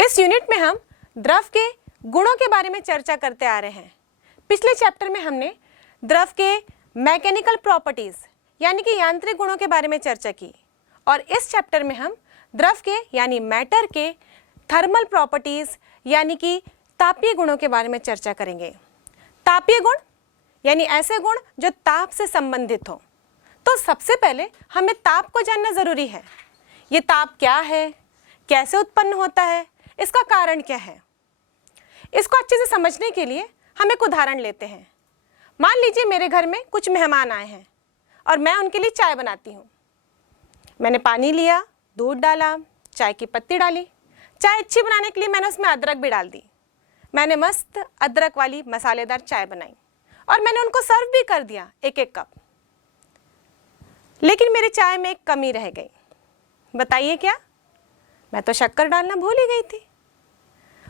इस यूनिट में हम द्रव के गुणों के बारे में चर्चा करते आ रहे हैं। पिछले चैप्टर में हमने द्रव के मैकेनिकल प्रॉपर्टीज यानी कि यांत्रिक गुणों के बारे में चर्चा की और इस चैप्टर में हम द्रव के यानी मैटर के थर्मल प्रॉपर्टीज यानी कि तापीय गुणों के बारे में चर्चा करेंगे। तापीय गुण यानी ऐसे गुण जो ताप से संबंधित हो। तो सबसे पहले हमें ताप को जानना जरूरी है। ये ताप क्या है, कैसे उत्पन्न होता है, इसका कारण क्या है। इसको अच्छे से समझने के लिए हम एक उदाहरण लेते हैं। मान लीजिए मेरे घर में कुछ मेहमान आए हैं और मैं उनके लिए चाय बनाती हूँ। मैंने पानी लिया, दूध डाला, चाय की पत्ती डाली। चाय अच्छी बनाने के लिए मैंने उसमें अदरक भी डाल दी। मैंने मस्त अदरक वाली मसालेदार चाय बनाई और मैंने उनको सर्व भी कर दिया एक एक कप। लेकिन मेरे चाय में एक कमी रह गई। बताइए क्या? मैं तो शक्कर डालना भूल ही गई थी।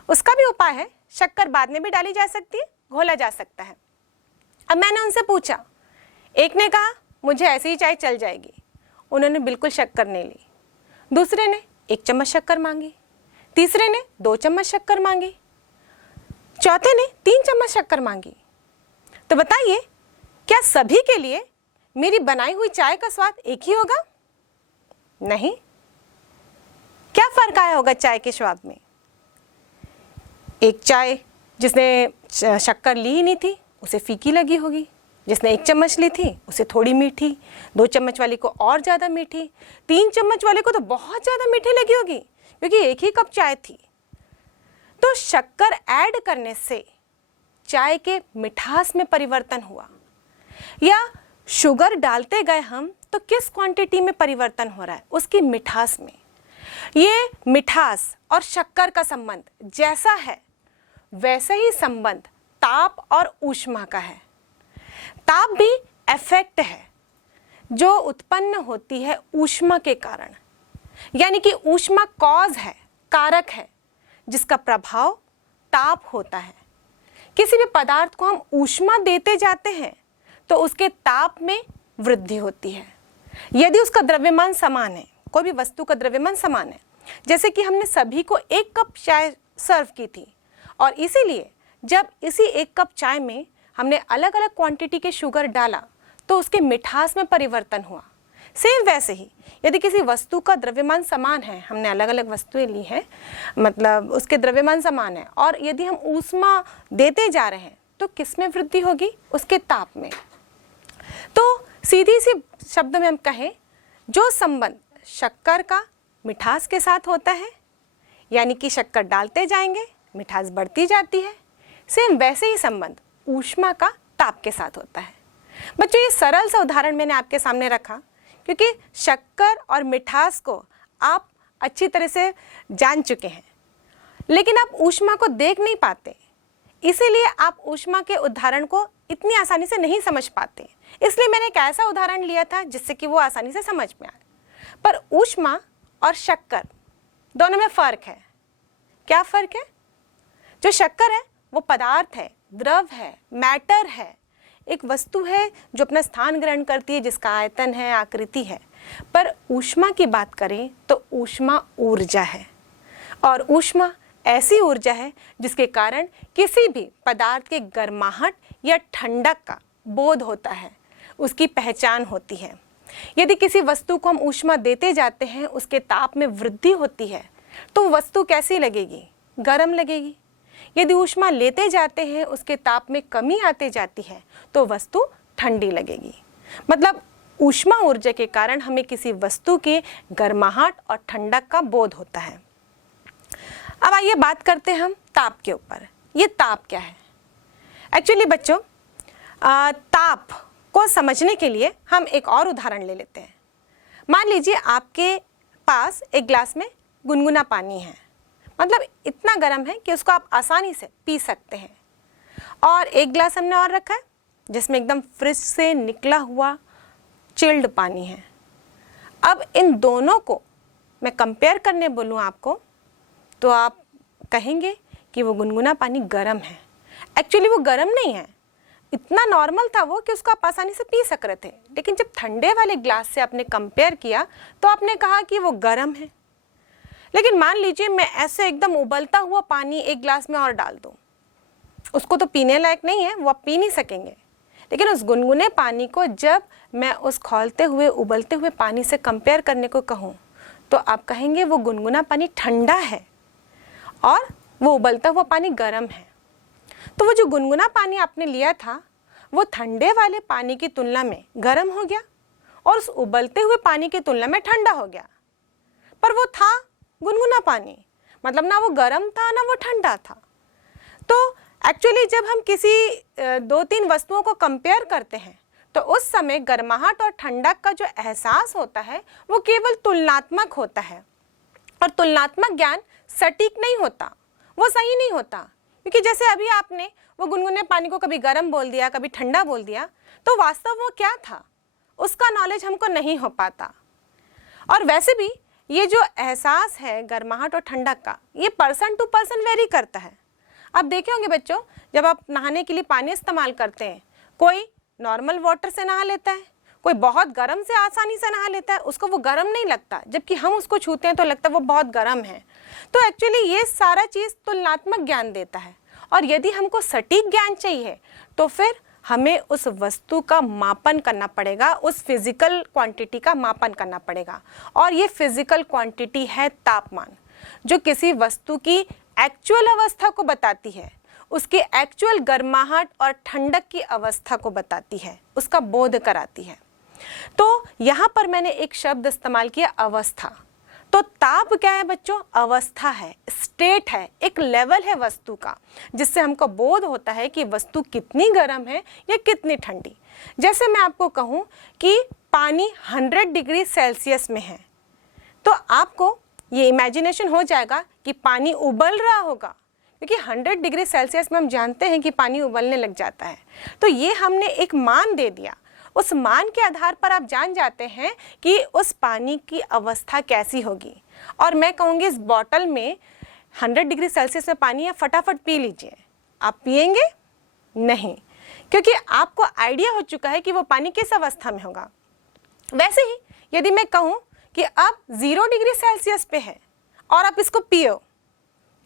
उसका भी उपाय है, शक्कर बाद में भी डाली जा सकती है, घोला जा सकता है। अब मैंने उनसे पूछा, एक ने कहा मुझे ऐसी ही चाय चल जाएगी, उन्होंने बिल्कुल शक्कर नहीं ली। दूसरे ने 1 चम्मच शक्कर मांगी, तीसरे ने 2 चम्मच शक्कर मांगी, चौथे ने 3 चम्मच शक्कर मांगी। तो बताइए क्या सभी के लिए मेरी बनाई हुई चाय का स्वाद एक ही होगा? नहीं। क्या फर्क आया होगा चाय के स्वाद में? एक चाय जिसने शक्कर ली ही नहीं थी उसे फीकी लगी होगी, जिसने 1 चम्मच ली थी उसे थोड़ी मीठी, 2 चम्मच वाली को और ज़्यादा मीठी, 3 चम्मच वाले को तो बहुत ज़्यादा मीठी लगी होगी क्योंकि एक ही कप चाय थी। तो शक्कर ऐड करने से चाय के मिठास में परिवर्तन हुआ, या शुगर डालते गए हम तो किस क्वांटिटी में परिवर्तन हो रहा है? उसकी मिठास में। ये मिठास और शक्कर का संबंध जैसा है वैसे ही संबंध ताप और ऊष्मा का है। ताप भी इफेक्ट है जो उत्पन्न होती है ऊष्मा के कारण, यानी कि ऊष्मा कॉज है, कारक है जिसका प्रभाव ताप होता है। किसी भी पदार्थ को हम ऊष्मा देते जाते हैं तो उसके ताप में वृद्धि होती है। यदि उसका द्रव्यमान समान है, कोई भी वस्तु का द्रव्यमान समान है, जैसे कि हमने सभी को 1 कप चाय सर्व की थी और इसीलिए जब इसी 1 कप चाय में हमने अलग अलग क्वांटिटी के शुगर डाला तो उसके मिठास में परिवर्तन हुआ। सेम वैसे ही यदि किसी वस्तु का द्रव्यमान समान है, हमने अलग अलग वस्तुएं ली हैं, मतलब उसके द्रव्यमान समान है, और यदि हम ऊष्मा देते जा रहे हैं तो किस में वृद्धि होगी? उसके ताप में। तो सीधी सी शब्द में हम कहें, जो संबंध शक्कर का मिठास के साथ होता है, यानी कि शक्कर डालते जाएंगे मिठास बढ़ती जाती है, सेम वैसे ही संबंध ऊष्मा का ताप के साथ होता है। बच्चों ये सरल सा उदाहरण मैंने आपके सामने रखा क्योंकि शक्कर और मिठास को आप अच्छी तरह से जान चुके हैं, लेकिन आप ऊष्मा को देख नहीं पाते, इसीलिए आप ऊष्मा के उदाहरण को इतनी आसानी से नहीं समझ पाते। इसलिए मैंने एक ऐसा उदाहरण लिया था जिससे कि वो आसानी से समझ में आए। पर ऊष्मा और शक्कर दोनों में फर्क है। क्या फर्क है? जो शक्कर है वो पदार्थ है, द्रव है, मैटर है, एक वस्तु है जो अपना स्थान ग्रहण करती है, जिसका आयतन है, आकृति है। पर ऊष्मा की बात करें तो ऊष्मा ऊर्जा है, और ऊष्मा ऐसी ऊर्जा है जिसके कारण किसी भी पदार्थ के गर्माहट या ठंडक का बोध होता है, उसकी पहचान होती है। यदि किसी वस्तु को हम ऊष्मा देते जाते हैं, उसके ताप में वृद्धि होती है तो वस्तु कैसी लगेगी? गर्म लगेगी। यदि ऊष्मा लेते जाते हैं, उसके ताप में कमी आते जाती है तो वस्तु ठंडी लगेगी। मतलब ऊष्मा ऊर्जा के कारण हमें किसी वस्तु के गर्माहट और ठंडक का बोध होता है। अब आइए बात करते हैं हम ताप के ऊपर। ये ताप क्या है? एक्चुअली बच्चों, ताप को समझने के लिए हम एक और उदाहरण ले लेते हैं। मान लीजिए आपके पास एक ग्लास में गुनगुना पानी है, मतलब इतना गर्म है कि उसको आप आसानी से पी सकते हैं, और एक ग्लास हमने और रखा है जिसमें एकदम फ्रिज से निकला हुआ चिल्ड पानी है। अब इन दोनों को मैं कंपेयर करने बोलूँ आपको तो आप कहेंगे कि वो गुनगुना पानी गर्म है। एक्चुअली वो गर्म नहीं है, इतना नॉर्मल था वो कि उसको आप आसानी से पी सक रहे थे, लेकिन जब ठंडे वाले ग्लास से आपने कंपेयर किया तो आपने कहा कि वो गर्म है। लेकिन मान लीजिए मैं ऐसे एकदम उबलता हुआ पानी एक गिलास में और डाल दूं, उसको तो पीने लायक नहीं है, वो आप पी नहीं सकेंगे। लेकिन उस गुनगुने पानी को जब मैं उस खौलते हुए उबलते हुए पानी से कंपेयर करने को कहूँ तो आप कहेंगे वो गुनगुना पानी ठंडा है और वो उबलता हुआ पानी गर्म है। तो वो जो गुनगुना पानी आपने लिया था वो ठंडे वाले पानी की तुलना में गर्म हो गया और उस उबलते हुए पानी की तुलना में ठंडा हो गया। पर वो था गुनगुना पानी, मतलब ना वो गर्म था ना वो ठंडा था। तो एक्चुअली जब हम किसी 2-3 वस्तुओं को कंपेयर करते हैं तो उस समय गर्माहट और ठंडक का जो एहसास होता है वो केवल तुलनात्मक होता है, और तुलनात्मक ज्ञान सटीक नहीं होता, वो सही नहीं होता। क्योंकि जैसे अभी आपने वो गुनगुने पानी को कभी गर्म बोल दिया, कभी ठंडा बोल दिया, तो वास्तव वो क्या था उसका नॉलेज हमको नहीं हो पाता। और वैसे भी ये जो एहसास है गर्माहट और ठंडक का, ये पर्सन टू पर्सन वेरी करता है। आप देखे होंगे बच्चों, जब आप नहाने के लिए पानी इस्तेमाल करते हैं, कोई नॉर्मल वाटर से नहा लेता है, कोई बहुत गर्म से आसानी से नहा लेता है, उसको वो गर्म नहीं लगता, जबकि हम उसको छूते हैं तो लगता है वो बहुत गर्म है। तो एक्चुअली ये सारा चीज़ तुलनात्मक ज्ञान देता है, और यदि हमको सटीक ज्ञान चाहिए तो फिर हमें उस वस्तु का मापन करना पड़ेगा, उस फिजिकल क्वांटिटी का मापन करना पड़ेगा। और ये फिजिकल क्वांटिटी है तापमान, जो किसी वस्तु की एक्चुअल अवस्था को बताती है, उसकी एक्चुअल गर्माहट और ठंडक की अवस्था को बताती है, उसका बोध कराती है। तो यहाँ पर मैंने एक शब्द इस्तेमाल किया, अवस्था। तो ताप क्या है बच्चों? अवस्था है, स्टेट है, एक लेवल है वस्तु का, जिससे हमको बोध होता है कि वस्तु कितनी गर्म है या कितनी ठंडी। जैसे मैं आपको कहूँ कि पानी 100 डिग्री सेल्सियस में है, तो आपको ये इमेजिनेशन हो जाएगा कि पानी उबल रहा होगा, क्योंकि 100 डिग्री सेल्सियस में हम जानते हैं कि पानी उबलने लग जाता है। तो ये हमने एक मान दे दिया, उस मान के आधार पर आप जान जाते हैं कि उस पानी की अवस्था कैसी होगी। और मैं कहूँगी इस बॉटल में 100 डिग्री सेल्सियस में पानी है, फटाफट पी लीजिए। आप पिएंगे नहीं, क्योंकि आपको आइडिया हो चुका है कि वो पानी किस अवस्था में होगा। वैसे ही यदि मैं कहूँ कि अब 0 डिग्री सेल्सियस पे है और आप इसको पियो,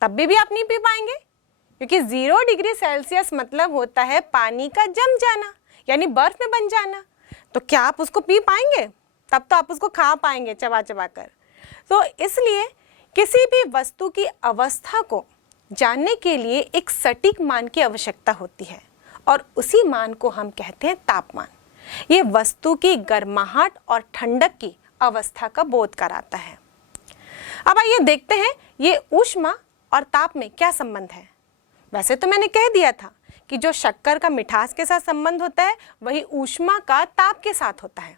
तब भी आप नहीं पी पाएंगे, क्योंकि 0 डिग्री सेल्सियस मतलब होता है पानी का जम जाना, यानी बर्फ में बन जाना। तो क्या आप उसको पी पाएंगे? तब तो आप उसको खा पाएंगे चबा चबा कर। तो इसलिए किसी भी वस्तु की अवस्था को जानने के लिए एक सटीक मान की आवश्यकता होती है, और उसी मान को हम कहते हैं तापमान। ये वस्तु की गर्माहट और ठंडक की अवस्था का बोध कराता है। अब आइए देखते हैं ये ऊष्मा और ताप में क्या संबंध है। वैसे तो मैंने कह दिया था कि जो शक्कर का मिठास के साथ संबंध होता है वही ऊष्मा का ताप के साथ होता है,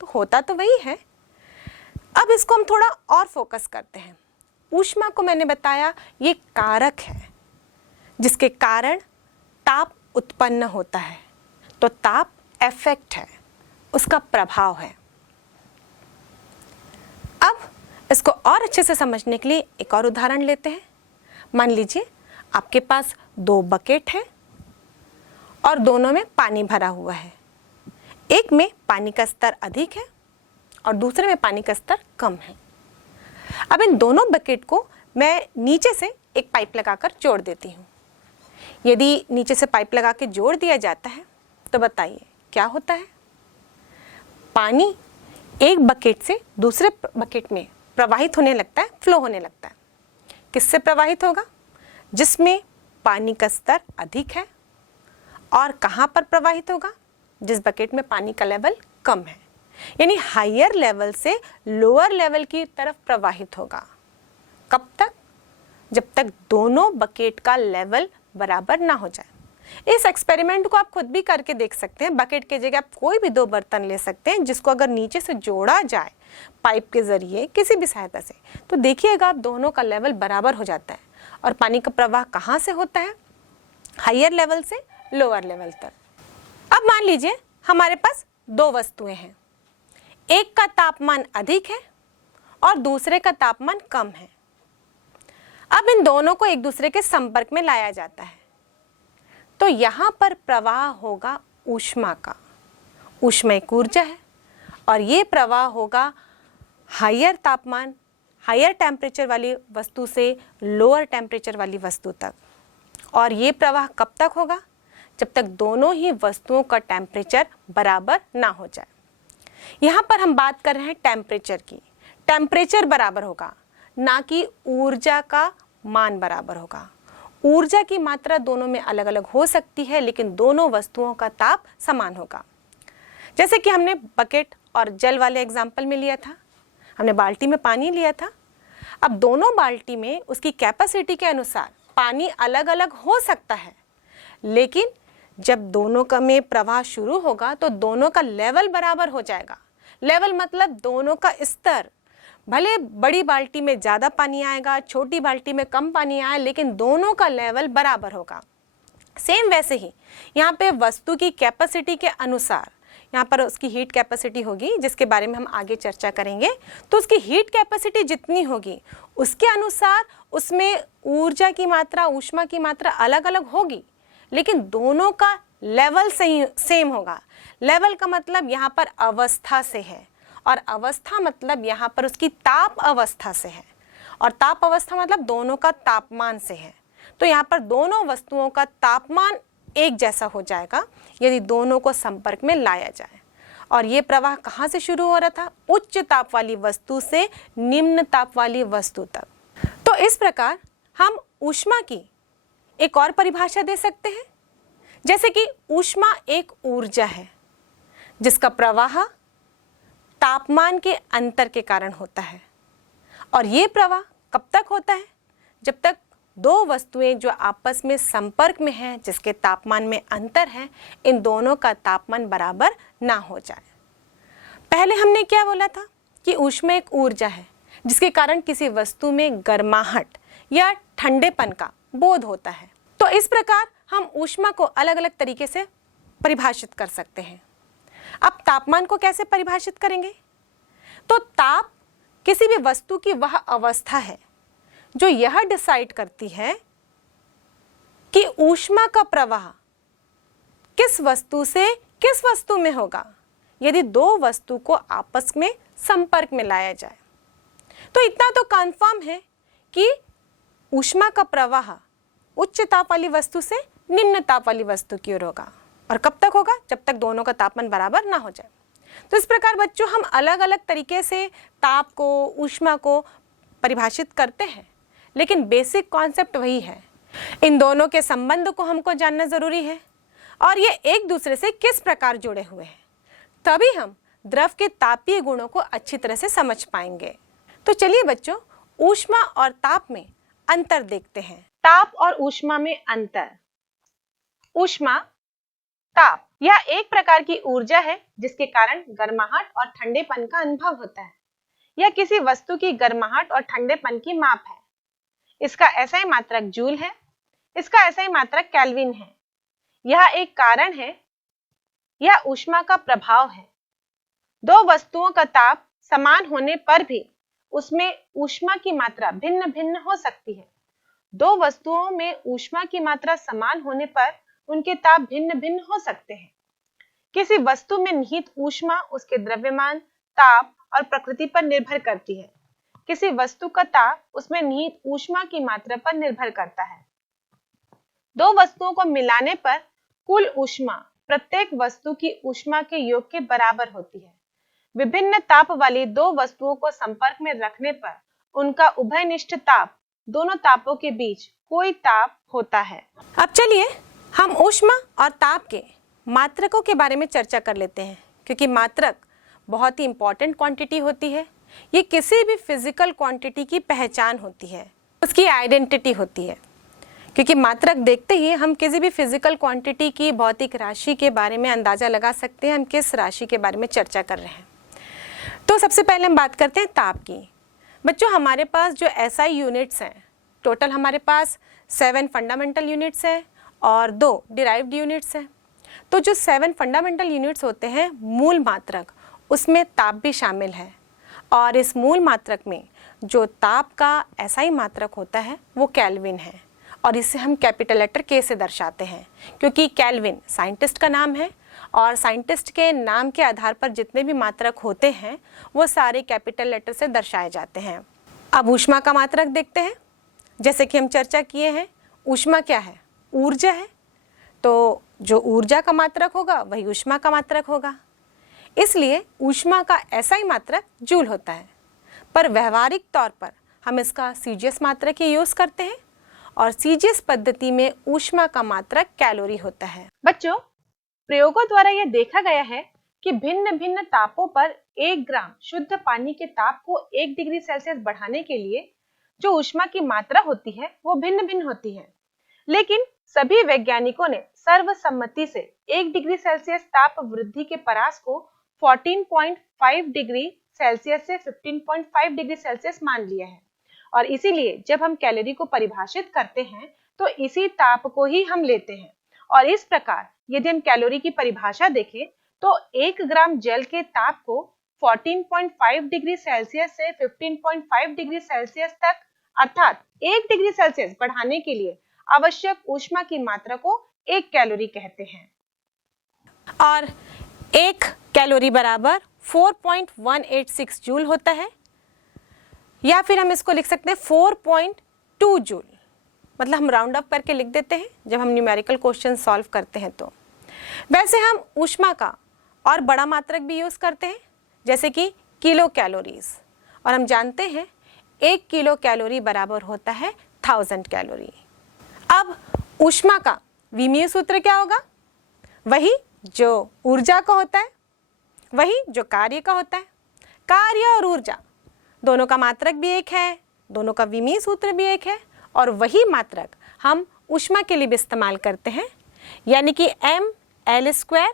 तो होता तो वही है। अब इसको हम थोड़ा और फोकस करते हैं। ऊष्मा को मैंने बताया ये कारक है जिसके कारण ताप उत्पन्न होता है, तो ताप इफेक्ट है, उसका प्रभाव है। अब इसको और अच्छे से समझने के लिए एक और उदाहरण लेते हैं। मान लीजिए आपके पास 2 बकेट हैं और दोनों में पानी भरा हुआ है। एक में पानी का स्तर अधिक है और दूसरे में पानी का स्तर कम है। अब इन दोनों बकेट को मैं नीचे से एक पाइप लगाकर जोड़ देती हूँ। यदि नीचे से पाइप लगा के जोड़ दिया जाता है तो बताइए क्या होता है? पानी एक बकेट से दूसरे बकेट में प्रवाहित होने लगता है, फ्लो होने लगता है। किससे प्रवाहित होगा? जिसमें पानी का स्तर अधिक है। और कहाँ पर प्रवाहित होगा? जिस बकेट में पानी का लेवल कम है, यानी हायर लेवल से लोअर लेवल की तरफ प्रवाहित होगा। कब तक? जब तक दोनों बकेट का लेवल बराबर ना हो जाए। इस एक्सपेरिमेंट को आप खुद भी करके देख सकते हैं। बकेट के जगह आप कोई भी 2 बर्तन ले सकते हैं, जिसको अगर नीचे से जोड़ा जाए पाइप के जरिए किसी भी सहायता से, तो देखिएगा आप दोनों का लेवल बराबर हो जाता है। और पानी का प्रवाह कहाँ से होता है? हायर लेवल से लोअर लेवल तक। अब मान लीजिए हमारे पास 2 वस्तुएं हैं, एक का तापमान अधिक है और दूसरे का तापमान कम है। अब इन दोनों को एक दूसरे के संपर्क में लाया जाता है, तो यहाँ पर प्रवाह होगा ऊष्मा का। ऊष्मा एक ऊर्जा है और ये प्रवाह होगा हायर तापमान, हायर टेम्परेचर वाली वस्तु से लोअर टेम्परेचर वाली वस्तु तक। और ये प्रवाह कब तक होगा? जब तक दोनों ही वस्तुओं का टेम्परेचर बराबर ना हो जाए। यहाँ पर हम बात कर रहे हैं टेम्परेचर की। टेम्परेचर बराबर होगा, ना कि ऊर्जा का मान बराबर होगा। ऊर्जा की मात्रा दोनों में अलग अलग हो सकती है, लेकिन दोनों वस्तुओं का ताप समान होगा। जैसे कि हमने बकेट और जल वाले एग्जाम्पल में लिया था, हमने बाल्टी में पानी लिया था। अब दोनों बाल्टी में उसकी कैपेसिटी के अनुसार पानी अलग अलग हो सकता है, लेकिन जब दोनों का में प्रवाह शुरू होगा तो दोनों का लेवल बराबर हो जाएगा। लेवल मतलब दोनों का स्तर। भले बड़ी बाल्टी में ज़्यादा पानी आएगा, छोटी बाल्टी में कम पानी आए, लेकिन दोनों का लेवल बराबर होगा। सेम वैसे ही यहाँ पे वस्तु की कैपेसिटी के अनुसार, यहाँ पर उसकी हीट कैपेसिटी होगी जिसके बारे में हम आगे चर्चा करेंगे। तो उसकी हीट कैपेसिटी जितनी होगी उसके अनुसार उसमें ऊर्जा की मात्रा, ऊष्मा की मात्रा अलग अलग होगी, लेकिन दोनों का लेवल सेम होगा। लेवल का मतलब यहाँ पर अवस्था से है, और अवस्था मतलब यहाँ पर उसकी ताप अवस्था से है, और ताप अवस्था मतलब दोनों का तापमान से है। तो यहाँ पर दोनों वस्तुओं का तापमान एक जैसा हो जाएगा यदि दोनों को संपर्क में लाया जाए। और ये प्रवाह कहाँ से शुरू हो रहा था? उच्च ताप वाली वस्तु से निम्न ताप वाली वस्तु तक। तो इस प्रकार हम ऊष्मा की एक और परिभाषा दे सकते हैं, जैसे कि ऊष्मा एक ऊर्जा है जिसका प्रवाह तापमान के अंतर के कारण होता है। और ये प्रवाह कब तक होता है? जब तक दो वस्तुएं जो आपस में संपर्क में हैं, जिसके तापमान में अंतर है, इन दोनों का तापमान बराबर ना हो जाए। पहले हमने क्या बोला था कि ऊष्मा एक ऊर्जा है जिसके कारण किसी वस्तु में गर्माहट या ठंडेपन का बोध होता है। तो इस प्रकार हम ऊष्मा को अलग अलग तरीके से परिभाषित कर सकते हैं। अब तापमान को कैसे परिभाषित करेंगे? तो ताप किसी भी वस्तु की वह अवस्था है जो यह डिसाइड करती है कि ऊष्मा का प्रवाह किस वस्तु से किस वस्तु में होगा यदि दो वस्तु को आपस में संपर्क में लाया जाए। तो इतना तो कंफर्म है कि ऊष्मा का प्रवाह उच्च ताप वाली वस्तु से निम्न ताप वाली वस्तु की ओर होगा। और कब तक होगा? जब तक दोनों का तापमान बराबर ना हो जाए। तो इस प्रकार बच्चों हम अलग अलग तरीके से ताप को, ऊष्मा को परिभाषित करते हैं, लेकिन बेसिक कॉन्सेप्ट वही है। इन दोनों के संबंध को हमको जानना जरूरी है और ये एक दूसरे से किस प्रकार जुड़े हुए हैं, तभी हम द्रव के तापीय गुणों को अच्छी तरह से समझ पाएंगे। तो चलिए बच्चों, ऊष्मा और ताप में अंतर देखते हैं। ताप और ऊष्मा में अंतर। ऊष्मा, ताप, यह एक प्रकार की ऊर्जा है जिसके कारण गर्माहट और ठंडेपन का अनुभव होता है। यह किसी वस्तु की गर्माहट और ठंडेपन की माप है। इसका एसआई मात्रक जूल है, इसका एसआई मात्रक केल्विन है। यह एक कारण है, यह ऊष्मा का प्रभाव है। दो वस्तुओं का ताप समान होने पर भी उसमें ऊष्मा की मात्रा भिन्न भिन्न हो सकती है। दो वस्तुओं में ऊष्मा की मात्रा समान होने पर उनके ताप भिन्न भिन्न हो सकते हैं। किसी वस्तु में निहित ऊष्मा उसके द्रव्यमान, ताप और प्रकृति पर निर्भर करती है। किसी वस्तु का ताप उसमें निहित ऊष्मा की मात्रा पर निर्भर करता है। दो वस्तुओं को मिलाने पर कुल ऊष्मा प्रत्येक वस्तु की ऊष्मा के योग के बराबर होती है। विभिन्न ताप वाली दो वस्तुओं को संपर्क में रखने पर उनका उभयनिष्ठ ताप, दोनों तापों के बीच कोई ताप होता है। अब चलिए हम ऊष्मा और ताप के मात्रकों के बारे में चर्चा कर लेते हैं, क्योंकि मात्रक बहुत ही इंपॉर्टेंट क्वांटिटी होती है। ये किसी भी फिजिकल क्वांटिटी की पहचान होती है, उसकी आइडेंटिटी होती है। क्योंकि मात्रक देखते ही हम किसी भी फिजिकल क्वांटिटी की भौतिक राशि के बारे में अंदाजा लगा सकते हैं हम किस राशि के बारे में चर्चा कर रहे हैं। तो सबसे पहले हम बात करते हैं ताप की। बच्चों, हमारे पास जो एसआई यूनिट्स हैं, टोटल हमारे पास 7 फंडामेंटल यूनिट्स हैं और 2 डिराइव्ड यूनिट्स हैं। तो जो 7 फंडामेंटल यूनिट्स होते हैं मूल मात्रक, उसमें ताप भी शामिल है। और इस मूल मात्रक में जो ताप का एसआई मात्रक होता है वो केल्विन है, और इसे हम कैपिटल लेटर के से दर्शाते हैं, क्योंकि केल्विन साइंटिस्ट का नाम है और साइंटिस्ट के नाम के आधार पर जितने भी मात्रक होते हैं वो सारे कैपिटल लेटर से दर्शाए जाते हैं। अब ऊष्मा का मात्रक देखते हैं। जैसे कि हम चर्चा किए हैं, ऊष्मा क्या है? ऊर्जा है। तो जो ऊर्जा का मात्रक होगा वही ऊष्मा का मात्रक होगा, इसलिए ऊष्मा का SI मात्रक जूल होता है। पर व्यवहारिक तौर पर हम इसका CGS मात्रक ही यूज करते हैं और CGS पद्धति में ऊष्मा का मात्रक कैलोरी होता है। बच्चों, प्रयोगों द्वारा यह देखा गया है कि भिन्न भिन्न तापों पर 1 ग्राम शुद्ध पानी के ताप को 1 डिग्री सेल्सियस बढ़ाने के लिए जो ऊष्मा की मात्रा होती है वो भिन्न भिन्न होती है, लेकिन सभी वैज्ञानिकों ने सर्वसम्मति से 1 डिग्री सेल्सियस ताप वृद्धि के परास को 14.5 डिग्री सेल्सियस से 15.5 डिग्री सेल्सियस मान लिया है और इसीलिए जब हम कैलोरी को परिभाषित करते हैं तो इसी ताप को ही हम लेते हैं। और इस प्रकार यदि हम कैलोरी की परिभाषा देखें तो 1 ग्राम जल के ताप को 14.5 डिग्री सेल्सियस से 15.5 डिग्री सेल्सियस तक अर्थात 1 डिग्री सेल्सियस बढ़ाने के लिए आवश्यक ऊष्मा की मात्रा को 1 कैलोरी कहते हैं। और 1 कैलोरी बराबर 4.186 जूल होता है, या फिर हम इसको लिख सकते हैं 4.2 जूल, मतलब हम राउंड अप करके लिख देते हैं जब हम न्यूमेरिकल क्वेश्चन सॉल्व करते हैं। तो वैसे हम ऊष्मा का और बड़ा मात्रक भी यूज करते हैं, जैसे कि किलो कैलोरीज, और हम जानते हैं 1 किलो कैलोरी बराबर होता है 1000 कैलोरी। अब ऊष्मा का विमीय सूत्र क्या होगा? वही जो ऊर्जा का होता है, वही जो कार्य का होता है। कार्य और ऊर्जा दोनों का मात्रक भी एक है, दोनों का विमीय सूत्र भी एक है, और वही मात्रक हम ऊष्मा के लिए भी इस्तेमाल करते हैं, यानी कि mL²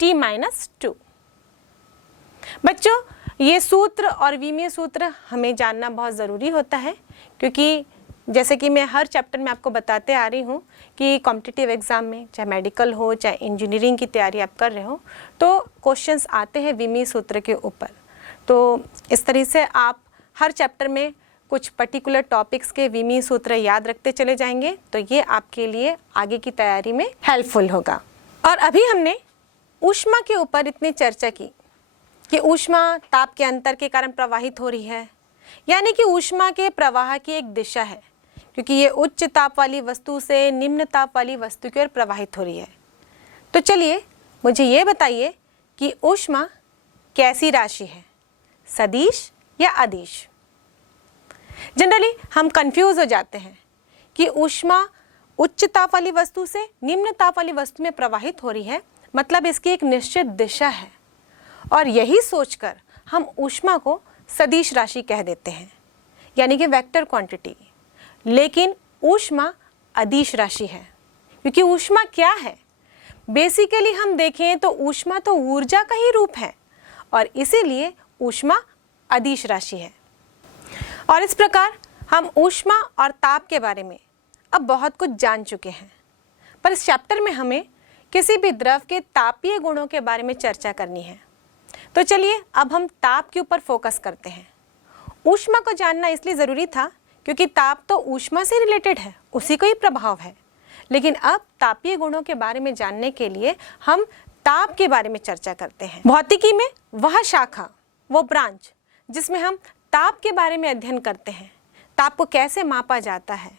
T-2। बच्चों, ये सूत्र और विमीय सूत्र हमें जानना बहुत ज़रूरी होता है, क्योंकि जैसे कि मैं हर चैप्टर में आपको बताते आ रही हूँ कि कॉम्पिटिटिव एग्ज़ाम में, चाहे मेडिकल हो चाहे इंजीनियरिंग की तैयारी आप कर रहे हो, तो क्वेश्चंस आते हैं विमीय सूत्र के ऊपर। तो इस तरह से आप हर चैप्टर में कुछ पर्टिकुलर टॉपिक्स के विमीय सूत्र याद रखते चले जाएंगे, तो ये आपके लिए आगे की तैयारी में हेल्पफुल होगा। और अभी हमने ऊष्मा के ऊपर इतनी चर्चा की कि ऊष्मा ताप के अंतर के कारण प्रवाहित हो रही है, यानी कि ऊष्मा के प्रवाह की एक दिशा है, क्योंकि ये उच्च ताप वाली वस्तु से निम्न ताप वाली वस्तु की ओर प्रवाहित हो रही है। तो चलिए मुझे ये बताइए कि ऊष्मा कैसी राशि है, सदिश या अदिश? जनरली हम कंफ्यूज हो जाते हैं कि ऊष्मा उच्च ताप वाली वस्तु से निम्न ताप वाली वस्तु में प्रवाहित हो रही है, मतलब इसकी एक निश्चित दिशा है, और यही सोचकर हम ऊष्मा को सदिश राशि कह देते हैं, यानी कि वेक्टर क्वांटिटी। लेकिन ऊष्मा अदिश राशि है, क्योंकि ऊष्मा क्या है? बेसिकली हम देखें तो ऊष्मा तो ऊर्जा का ही रूप है, और इसीलिए ऊष्मा अदिश राशि है। और इस प्रकार हम ऊष्मा और ताप के बारे में अब बहुत कुछ जान चुके हैं, पर इस चैप्टर में हमें किसी भी द्रव के तापीय गुणों के बारे में चर्चा करनी है। तो चलिए अब हम ताप के ऊपर फोकस करते हैं। ऊष्मा को जानना इसलिए ज़रूरी था क्योंकि ताप तो ऊष्मा से रिलेटेड है, उसी का ही प्रभाव है। लेकिन अब तापीय गुणों के बारे में जानने के लिए हम ताप के बारे में चर्चा करते हैं। भौतिकी में वह शाखा, वो ब्रांच जिसमें हम ताप के बारे में अध्ययन करते हैं, ताप को कैसे मापा जाता है,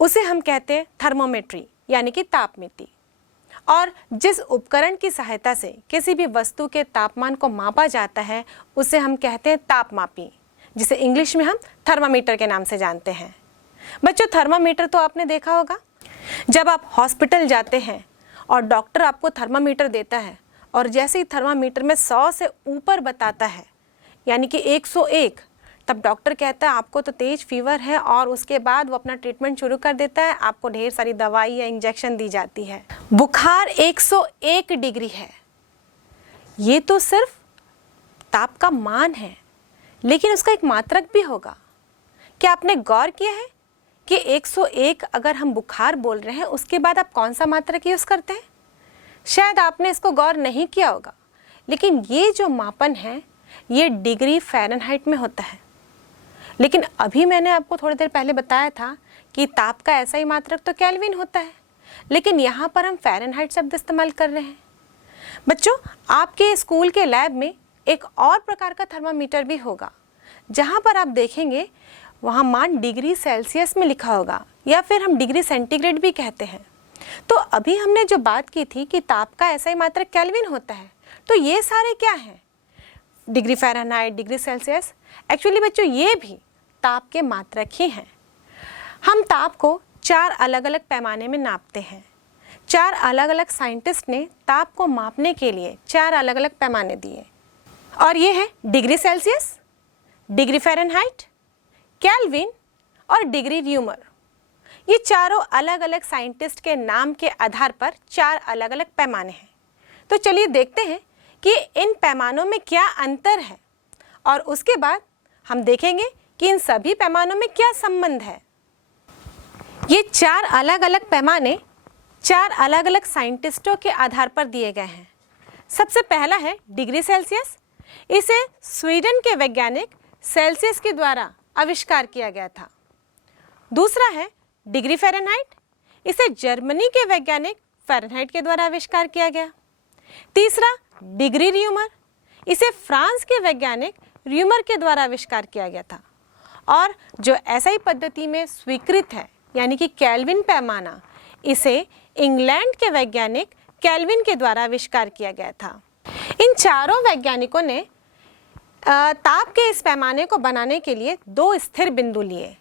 उसे हम कहते हैं थर्मोमेट्री, यानी कि तापमिति। और जिस उपकरण की सहायता से किसी भी वस्तु के तापमान को मापा जाता है उसे हम कहते हैं तापमापी, जिसे इंग्लिश में हम थर्मामीटर के नाम से जानते हैं। बच्चों, थर्मामीटर तो आपने देखा होगा। जब आप हॉस्पिटल जाते हैं और डॉक्टर आपको थर्मामीटर देता है और जैसे ही थर्मामीटर में 100 से ऊपर बताता है, यानी कि 101, तब डॉक्टर कहता है आपको तो तेज फीवर है, और उसके बाद वो अपना ट्रीटमेंट शुरू कर देता है, आपको ढेर सारी दवाई या इंजेक्शन दी जाती है। बुखार 101 डिग्री है, ये तो सिर्फ ताप का मान है, लेकिन उसका एक मात्रक भी होगा। क्या आपने गौर किया है कि 101 अगर हम बुखार बोल रहे हैं उसके बाद आप कौन सा मात्रक यूज़ करते हैं? शायद आपने इसको गौर नहीं किया होगा, लेकिन ये जो मापन है ये डिग्री फ़ारेनहाइट में होता है। लेकिन अभी मैंने आपको थोड़ी देर पहले बताया था कि ताप का ऐसा ही मात्रक तो केल्विन होता है, लेकिन यहाँ पर हम फ़ारेनहाइट शब्द इस्तेमाल कर रहे हैं। बच्चों, आपके स्कूल के लैब में एक और प्रकार का थर्मामीटर भी होगा जहाँ पर आप देखेंगे वहाँ मान डिग्री सेल्सियस में लिखा होगा या फिर हम डिग्री सेंटीग्रेड भी कहते हैं। तो अभी हमने जो बात की थी कि ताप का SI मात्रक केल्विन होता है, तो ये सारे क्या हैं? Degree Fahrenheit, degree Celsius. Actually बच्चों ये भी ताप के मात्रक ही हैं। हम ताप को 4 अलग अलग पैमाने में नापते हैं। 4 अलग अलग साइंटिस्ट ने ताप को मापने के लिए 4 अलग अलग पैमाने दिए, और ये है degree Celsius, degree Fahrenheit, kelvin और डिग्री र्यूमर। ये चारों अलग अलग साइंटिस्ट के नाम के आधार पर 4 अलग अलग पैमाने हैं। तो चलिए देखते हैं कि इन पैमानों में क्या अंतर है, और उसके बाद हम देखेंगे कि इन सभी पैमानों में क्या संबंध है। ये 4 अलग अलग पैमाने 4 अलग अलग साइंटिस्टों के आधार पर दिए गए हैं। सबसे पहला है डिग्री सेल्सियस। इसे स्वीडन के वैज्ञानिक सेल्सियस के द्वारा आविष्कार किया गया था। दूसरा है डिग्री फ़ारेनहाइट। इसे जर्मनी के वैज्ञानिक फ़ारेनहाइट के द्वारा आविष्कार किया गया। तीसरा डिग्री र्यूमर। इसे फ्रांस के वैज्ञानिक र्यूमर के द्वारा आविष्कार किया गया था। और जो SI पद्धति में स्वीकृत है यानी कि केल्विन पैमाना, इसे इंग्लैंड के वैज्ञानिक केल्विन के द्वारा आविष्कार किया गया था। इन चारों वैज्ञानिकों ने ताप के इस पैमाने को बनाने के लिए 2 स्थिर बिंदु लिए।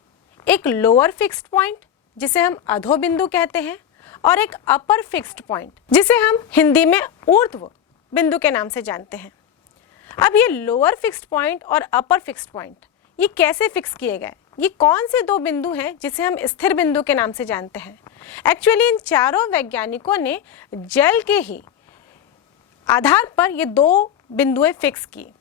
एक लोअर फिक्स्ड पॉइंट जिसे हम अधो बिंदु कहते हैं, और एक अपर फिक्स्ड पॉइंट जिसे हम हिंदी में ऊर्ध्व बिंदु के नाम से जानते हैं। अब ये लोअर फिक्स्ड पॉइंट और अपर फिक्स्ड पॉइंट ये कैसे फिक्स किए गए? ये कौन से 2 बिंदु हैं जिसे हम स्थिर बिंदु के नाम से जानते हैं? एक्चुअली इन चारों वैज्ञानिकों ने जल के ही आधार पर ये 2 बिंदुएं फिक्स की।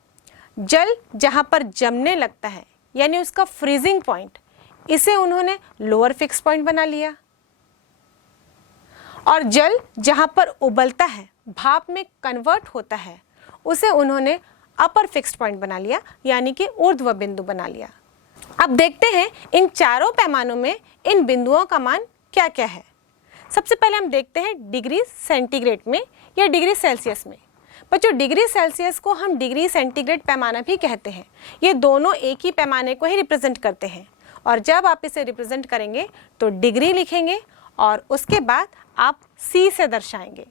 जल जहाँ पर जमने लगता है यानी उसका फ्रीजिंग पॉइंट, इसे उन्होंने लोअर फिक्स्ड पॉइंट बना लिया, और जल जहाँ पर उबलता है, भाप में कन्वर्ट होता है, उसे उन्होंने अपर फिक्स्ड पॉइंट बना लिया यानी कि ऊर्ध्व बिंदु बना लिया। अब देखते हैं इन चारों पैमानों में इन बिंदुओं का मान क्या क्या है। सबसे पहले हम देखते हैं डिग्री सेंटीग्रेड में या डिग्री सेल्सियस में। बच्चों डिग्री सेल्सियस को हम डिग्री सेंटीग्रेड पैमाना भी कहते हैं। ये दोनों एक ही पैमाने को ही रिप्रेजेंट करते हैं, और जब आप इसे रिप्रेजेंट करेंगे तो डिग्री लिखेंगे और उसके बाद आप C से दर्शाएंगे।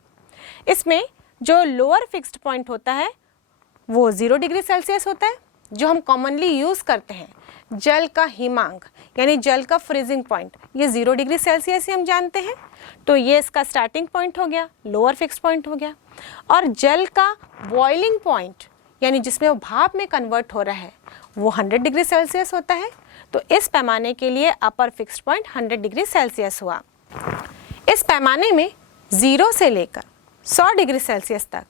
इसमें जो लोअर फिक्स्ड पॉइंट होता है वो 0 डिग्री सेल्सियस होता है, जो हम कॉमनली यूज़ करते हैं। जल का हिमांक यानी जल का फ्रीजिंग पॉइंट, ये 0 डिग्री सेल्सियस ही हम जानते हैं। तो ये इसका स्टार्टिंग पॉइंट हो गया, लोअर फिक्स्ड पॉइंट हो गया। और जल का बॉइलिंग पॉइंट यानी जिसमें वो भाप में कन्वर्ट हो रहा है, वो 100 डिग्री सेल्सियस होता है। तो इस पैमाने के लिए अपर फिक्स्ड पॉइंट 100 डिग्री सेल्सियस हुआ। इस पैमाने में 0 से लेकर 100 डिग्री सेल्सियस तक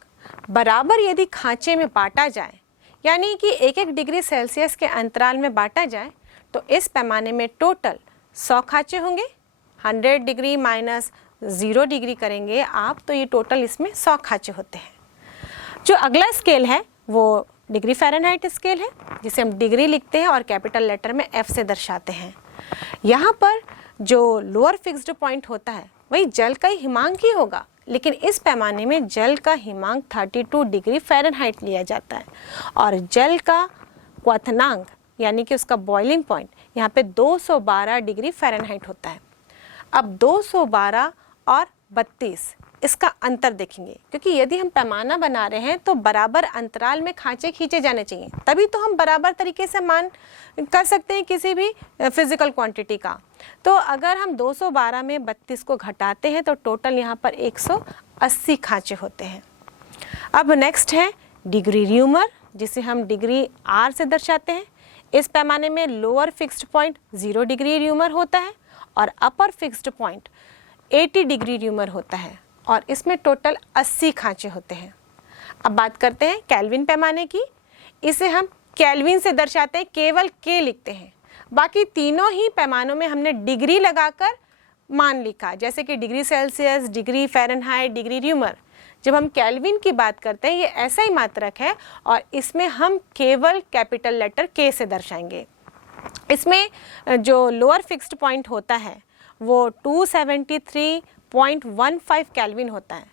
बराबर यदि खांचे में बांटा जाए, यानी कि 1-1 डिग्री सेल्सियस के अंतराल में बांटा जाए, तो इस पैमाने में टोटल 100 खांचे होंगे। 100 डिग्री माइनस 0 डिग्री करेंगे आप, तो ये टोटल इसमें 100 खांचे होते हैं। जो अगला स्केल है वो डिग्री फ़ारेनहाइट स्केल है, जिसे हम डिग्री लिखते हैं और कैपिटल लेटर में F से दर्शाते हैं। यहाँ पर जो लोअर फिक्स्ड पॉइंट होता है वही जल का हिमांक ही होगा, लेकिन इस पैमाने में जल का हिमांक 32 डिग्री फ़ारेनहाइट लिया जाता है, और जल का क्वथनांक यानी कि उसका बॉइलिंग पॉइंट यहाँ पे 212 डिग्री फ़ारेनहाइट होता है। अब 212 और 32 इसका अंतर देखेंगे, क्योंकि यदि हम पैमाना बना रहे हैं तो बराबर अंतराल में खांचे खींचे जाने चाहिए, तभी तो हम बराबर तरीके से मान कर सकते हैं किसी भी फिजिकल क्वांटिटी का। तो अगर हम 212 में 32 को घटाते हैं तो टोटल यहाँ पर 180 खांचे होते हैं। अब नेक्स्ट है डिग्री र्यूमर, जिसे हम डिग्री R से दर्शाते हैं। इस पैमाने में lower fixed point 0 degree rumour होता है और अपर फिक्स्ड पॉइंट 80 डिग्री र्यूमर होता है, और इसमें टोटल 80 खांचे होते हैं। अब बात करते हैं केल्विन पैमाने की। इसे हम केल्विन से दर्शाते हैं, केवल K लिखते हैं। बाकी तीनों ही पैमानों में हमने डिग्री लगाकर मान लिखा, जैसे कि degree Celsius, degree Fahrenheit, degree rumour. जब हम केल्विन की बात करते हैं ये ऐसा ही मात्रक है, और इसमें हम केवल कैपिटल लेटर K से दर्शाएंगे। इसमें जो लोअर फिक्स्ड पॉइंट होता है वो 273.15 केल्विन होता है।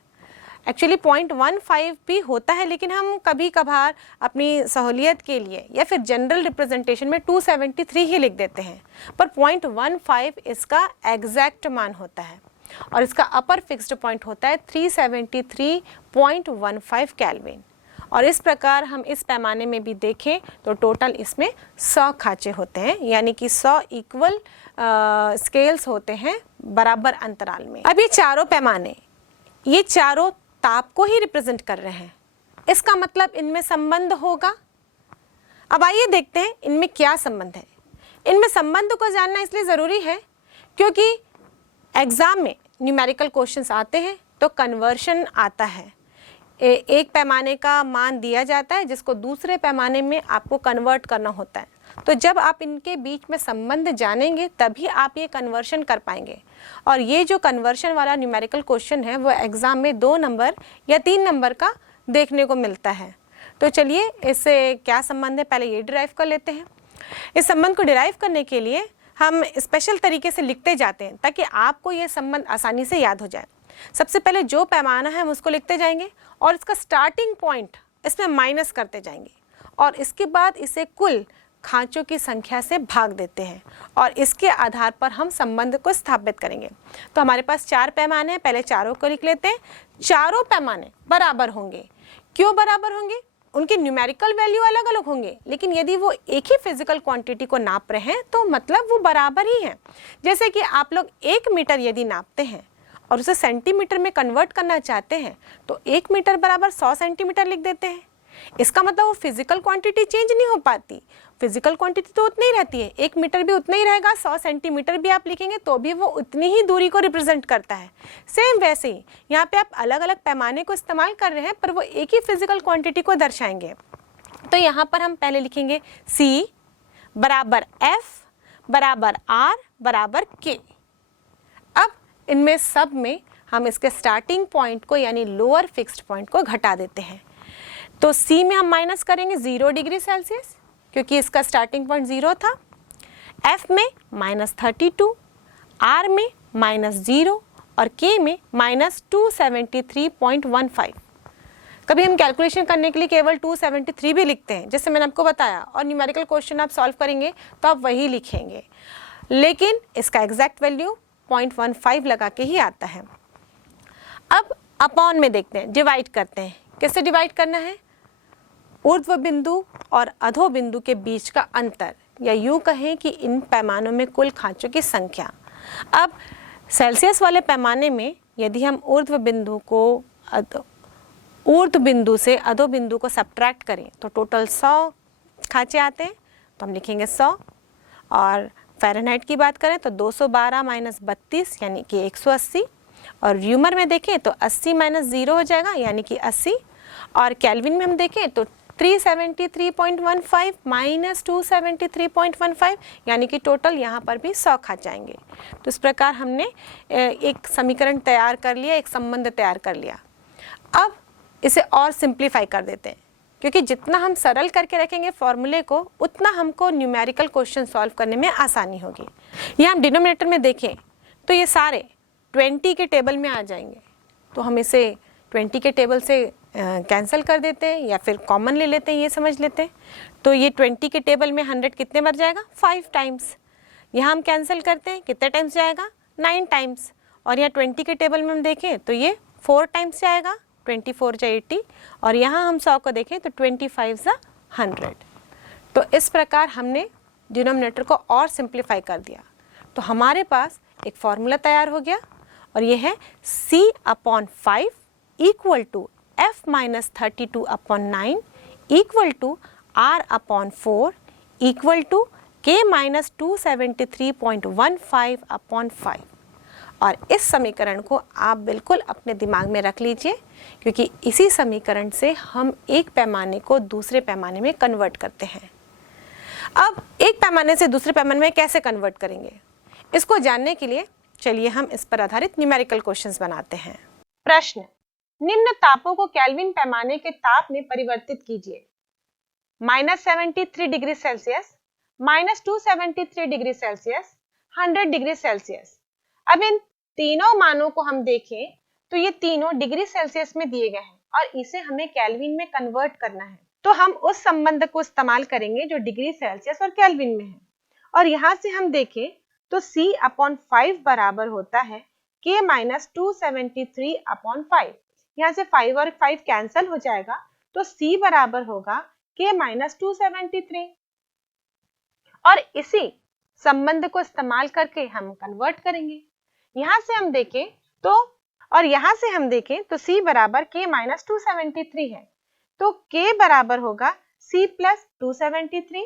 एक्चुअली 0.15 भी होता है, लेकिन हम कभी कभार अपनी सहूलियत के लिए या फिर जनरल रिप्रेजेंटेशन में 273 ही लिख देते हैं, पर 0.15 इसका एग्जैक्ट मान होता है और इसका अपर फिक्स्ड पॉइंट होता है 373.15 केल्विन। और इस प्रकार हम इस पैमाने में भी देखें तो टोटल इसमें 100 खांचे होते हैं, यानी कि 100 इक्वल स्केल्स होते हैं बराबर अंतराल में। अब ये चारों पैमाने, ये चारों ताप को ही रिप्रेजेंट कर रहे हैं, इसका मतलब इनमें संबंध होगा। अब आइए देखते हैं इनमें क्या संबंध है। इनमें संबंध को जानना इसलिए ज़रूरी है क्योंकि एग्ज़ाम में न्यूमेरिकल क्वेश्चंस आते हैं तो कन्वर्शन आता है। एक पैमाने का मान दिया जाता है जिसको दूसरे पैमाने में आपको कन्वर्ट करना होता है, तो जब आप इनके बीच में संबंध जानेंगे तभी आप ये कन्वर्शन कर पाएंगे। और ये जो कन्वर्शन वाला न्यूमेरिकल क्वेश्चन है वो एग्ज़ाम में 2 नंबर या 3 नंबर का देखने को मिलता है। तो चलिए इससे क्या संबंध है पहले ये डिराइव कर लेते हैं। इस संबंध को डिराइव करने के लिए हम स्पेशल तरीके से लिखते जाते हैं ताकि आपको ये संबंध आसानी से याद हो जाए। सबसे पहले जो पैमाना है हम उसको लिखते जाएंगे और इसका स्टार्टिंग पॉइंट इसमें माइनस करते जाएंगे और इसके बाद इसे कुल खांचों की संख्या से भाग देते हैं और इसके आधार पर हम संबंध को स्थापित करेंगे। तो हमारे पास 4 पैमाने हैं, पहले चारों को लिख लेते हैं। चारों पैमाने बराबर होंगे। क्यों बराबर होंगे? उनकी न्यूमेरिकल वैल्यू अलग अलग होंगे, लेकिन यदि वो एक ही फिजिकल क्वांटिटी को नाप रहे हैं तो मतलब वो बराबर ही हैं। जैसे कि आप लोग 1 मीटर यदि नापते हैं और उसे सेंटीमीटर में कन्वर्ट करना चाहते हैं तो 1 मीटर बराबर 100 सेंटीमीटर लिख देते हैं। इसका मतलब वो फिजिकल क्वांटिटी चेंज नहीं हो पाती, फिजिकल क्वांटिटी तो उतनी ही रहती है। 1 मीटर भी उतना ही रहेगा, 100 सेंटीमीटर भी आप लिखेंगे तो भी वो उतनी ही दूरी को रिप्रेजेंट करता है। सेम वैसे ही यहाँ पे आप अलग अलग पैमाने को इस्तेमाल कर रहे हैं पर वो एक ही फिजिकल क्वांटिटी को दर्शाएंगे। तो यहाँ पर हम पहले लिखेंगे C बराबर F बराबर R बराबर K। अब इनमें सब में हम इसके स्टार्टिंग पॉइंट को यानी लोअर फिक्स्ड पॉइंट को घटा देते हैं। तो C में हम माइनस करेंगे 0 डिग्री सेल्सियस क्योंकि इसका स्टार्टिंग पॉइंट 0 था। F में -32, R में -0 और K में -273.15। कभी हम कैलकुलेशन करने के लिए केवल 273 भी लिखते हैं, जैसे मैंने आपको बताया, और न्यूमेरिकल क्वेश्चन आप सॉल्व करेंगे तो आप वही लिखेंगे, लेकिन इसका एग्जैक्ट वैल्यू 0.15 लगा के ही आता है। अब अपॉन में देखते हैं, डिवाइड करते हैं। किससे डिवाइड करना है? ऊर्ध्व बिंदु और अधो बिंदु के बीच का अंतर, या यूं कहें कि इन पैमानों में कुल खांचों की संख्या। अब सेल्सियस वाले पैमाने में यदि हम ऊर्ध्व बिंदु से अधो बिंदु को सब्ट्रैक्ट करें तो टोटल 100 खांचे आते हैं, तो हम लिखेंगे 100। और फ़ारेनहाइट की बात करें तो 212 - 32 यानी कि 180, और र्यूमर में देखें तो 80 - 0 हो जाएगा यानी कि 80, और केल्विन में हम देखें तो 373.15 - 273.15 यानी कि टोटल यहाँ पर भी 100 खा जाएंगे। तो इस प्रकार हमने एक समीकरण तैयार कर लिया, एक संबंध तैयार कर लिया। अब इसे और सिंप्लीफाई कर देते हैं क्योंकि जितना हम सरल करके रखेंगे फॉर्मूले को उतना हमको न्यूमेरिकल क्वेश्चन सॉल्व करने में आसानी होगी। यहाँ हम डिनोमिनेटर में देखें तो ये सारे 20 के टेबल में आ जाएंगे, तो हम इसे 20 के टेबल से कैंसिल कर देते हैं या फिर कॉमन ले लेते हैं, ये समझ लेते हैं। तो ये 20 के टेबल में 100 कितने बार जाएगा? 5 टाइम्स। यहाँ हम कैंसिल करते हैं, कितने टाइम्स जाएगा? 9 टाइम्स। और यहाँ 20 के टेबल में हम देखें तो ये 4 टाइम्स जाएगा, 24 × 80, और यहाँ हम 100 को देखें तो 25 × 100। तो इस प्रकार हमने डिनोमिनेटर को और सिंप्लीफाई कर दिया। तो हमारे पास एक फॉर्मूला तैयार हो गया और ये है C/5 = F - 32/9 = R/4 = K - 273.15/5। और इस समीकरण को आप बिल्कुल अपने दिमाग में रख लीजिए क्योंकि इसी समीकरण से हम एक पैमाने को दूसरे पैमाने में कन्वर्ट करते हैं। अब एक पैमाने से दूसरे पैमाने में कैसे कन्वर्ट करेंगे, इसको जानने के लिए चलिए हम इस पर आधारित न्यूमेरिकल क्वेश्चंस बनाते हैं। प्रश्न: निम्न तापों को केल्विन पैमाने के ताप में परिवर्तित कीजिए। -73 degree Celsius, -273 degree Celsius, 100 degree Celsius. अब इन तीनों मानों को हम देखें तो ये तीनों डिग्री सेल्सियस में दिए गए हैं और इसे हमें केल्विन में कन्वर्ट करना है। तो हम उस संबंध को इस्तेमाल करेंगे जो डिग्री सेल्सियस और केल्विन में है। और यहाँ से हम देखें तो C/5 बराबर होता है K-273/5। यहाँ से 5 और 5 कैंसल हो जाएगा तो C बराबर होगा K-273। और इसी संबंध को इस्तेमाल करके हम कन्वर्ट करेंगे। यहाँ से हम देखें तो C बराबर K-273 है, तो K बराबर होगा C+273।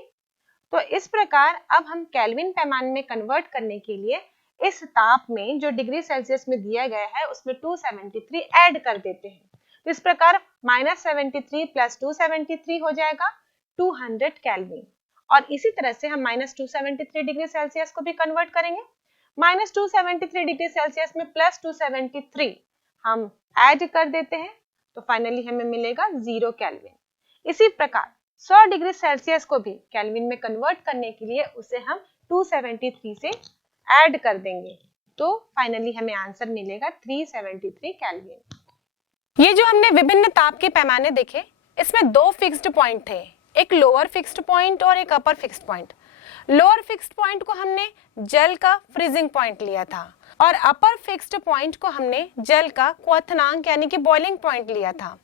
तो इस प्रकार अब हम केल्विन पैमाने में कन्वर्ट करने के लिए इस ताप में जो डिग्री सेल्सियस में दिया गया है उसमें 273 ऐड कर देते हैं। तो इस प्रकार -73 + 273 हो जाएगा 200 केल्विन। और इसी तरह से हम -273 डिग्री सेल्सियस को भी कन्वर्ट करेंगे। -273 डिग्री सेल्सियस में +273 हम ऐड कर देते हैं तो फाइनली हमें मिलेगा 0 केल्विन। इसी प्रकार 100 डिग्री सेल्सियस को भी केल्विन में कन्वर्ट करने के लिए उसे हम 273 से ऐड कर देंगे तो फाइनली हमें आंसर मिलेगा 373 केल्विन। ये जो हमने विभिन्न ताप के पैमाने देखे, इसमें दो फिक्स्ड पॉइंट थे, एक लोअर फिक्स्ड पॉइंट और एक upper fixed point. Lower fixed point को हमने जल का फ्रीजिंग पॉइंट लिया था और अपर फिक्स्ड पॉइंट को हमने जल का क्वथनांक यानी कि बॉइलिंग पॉइंट लिया था।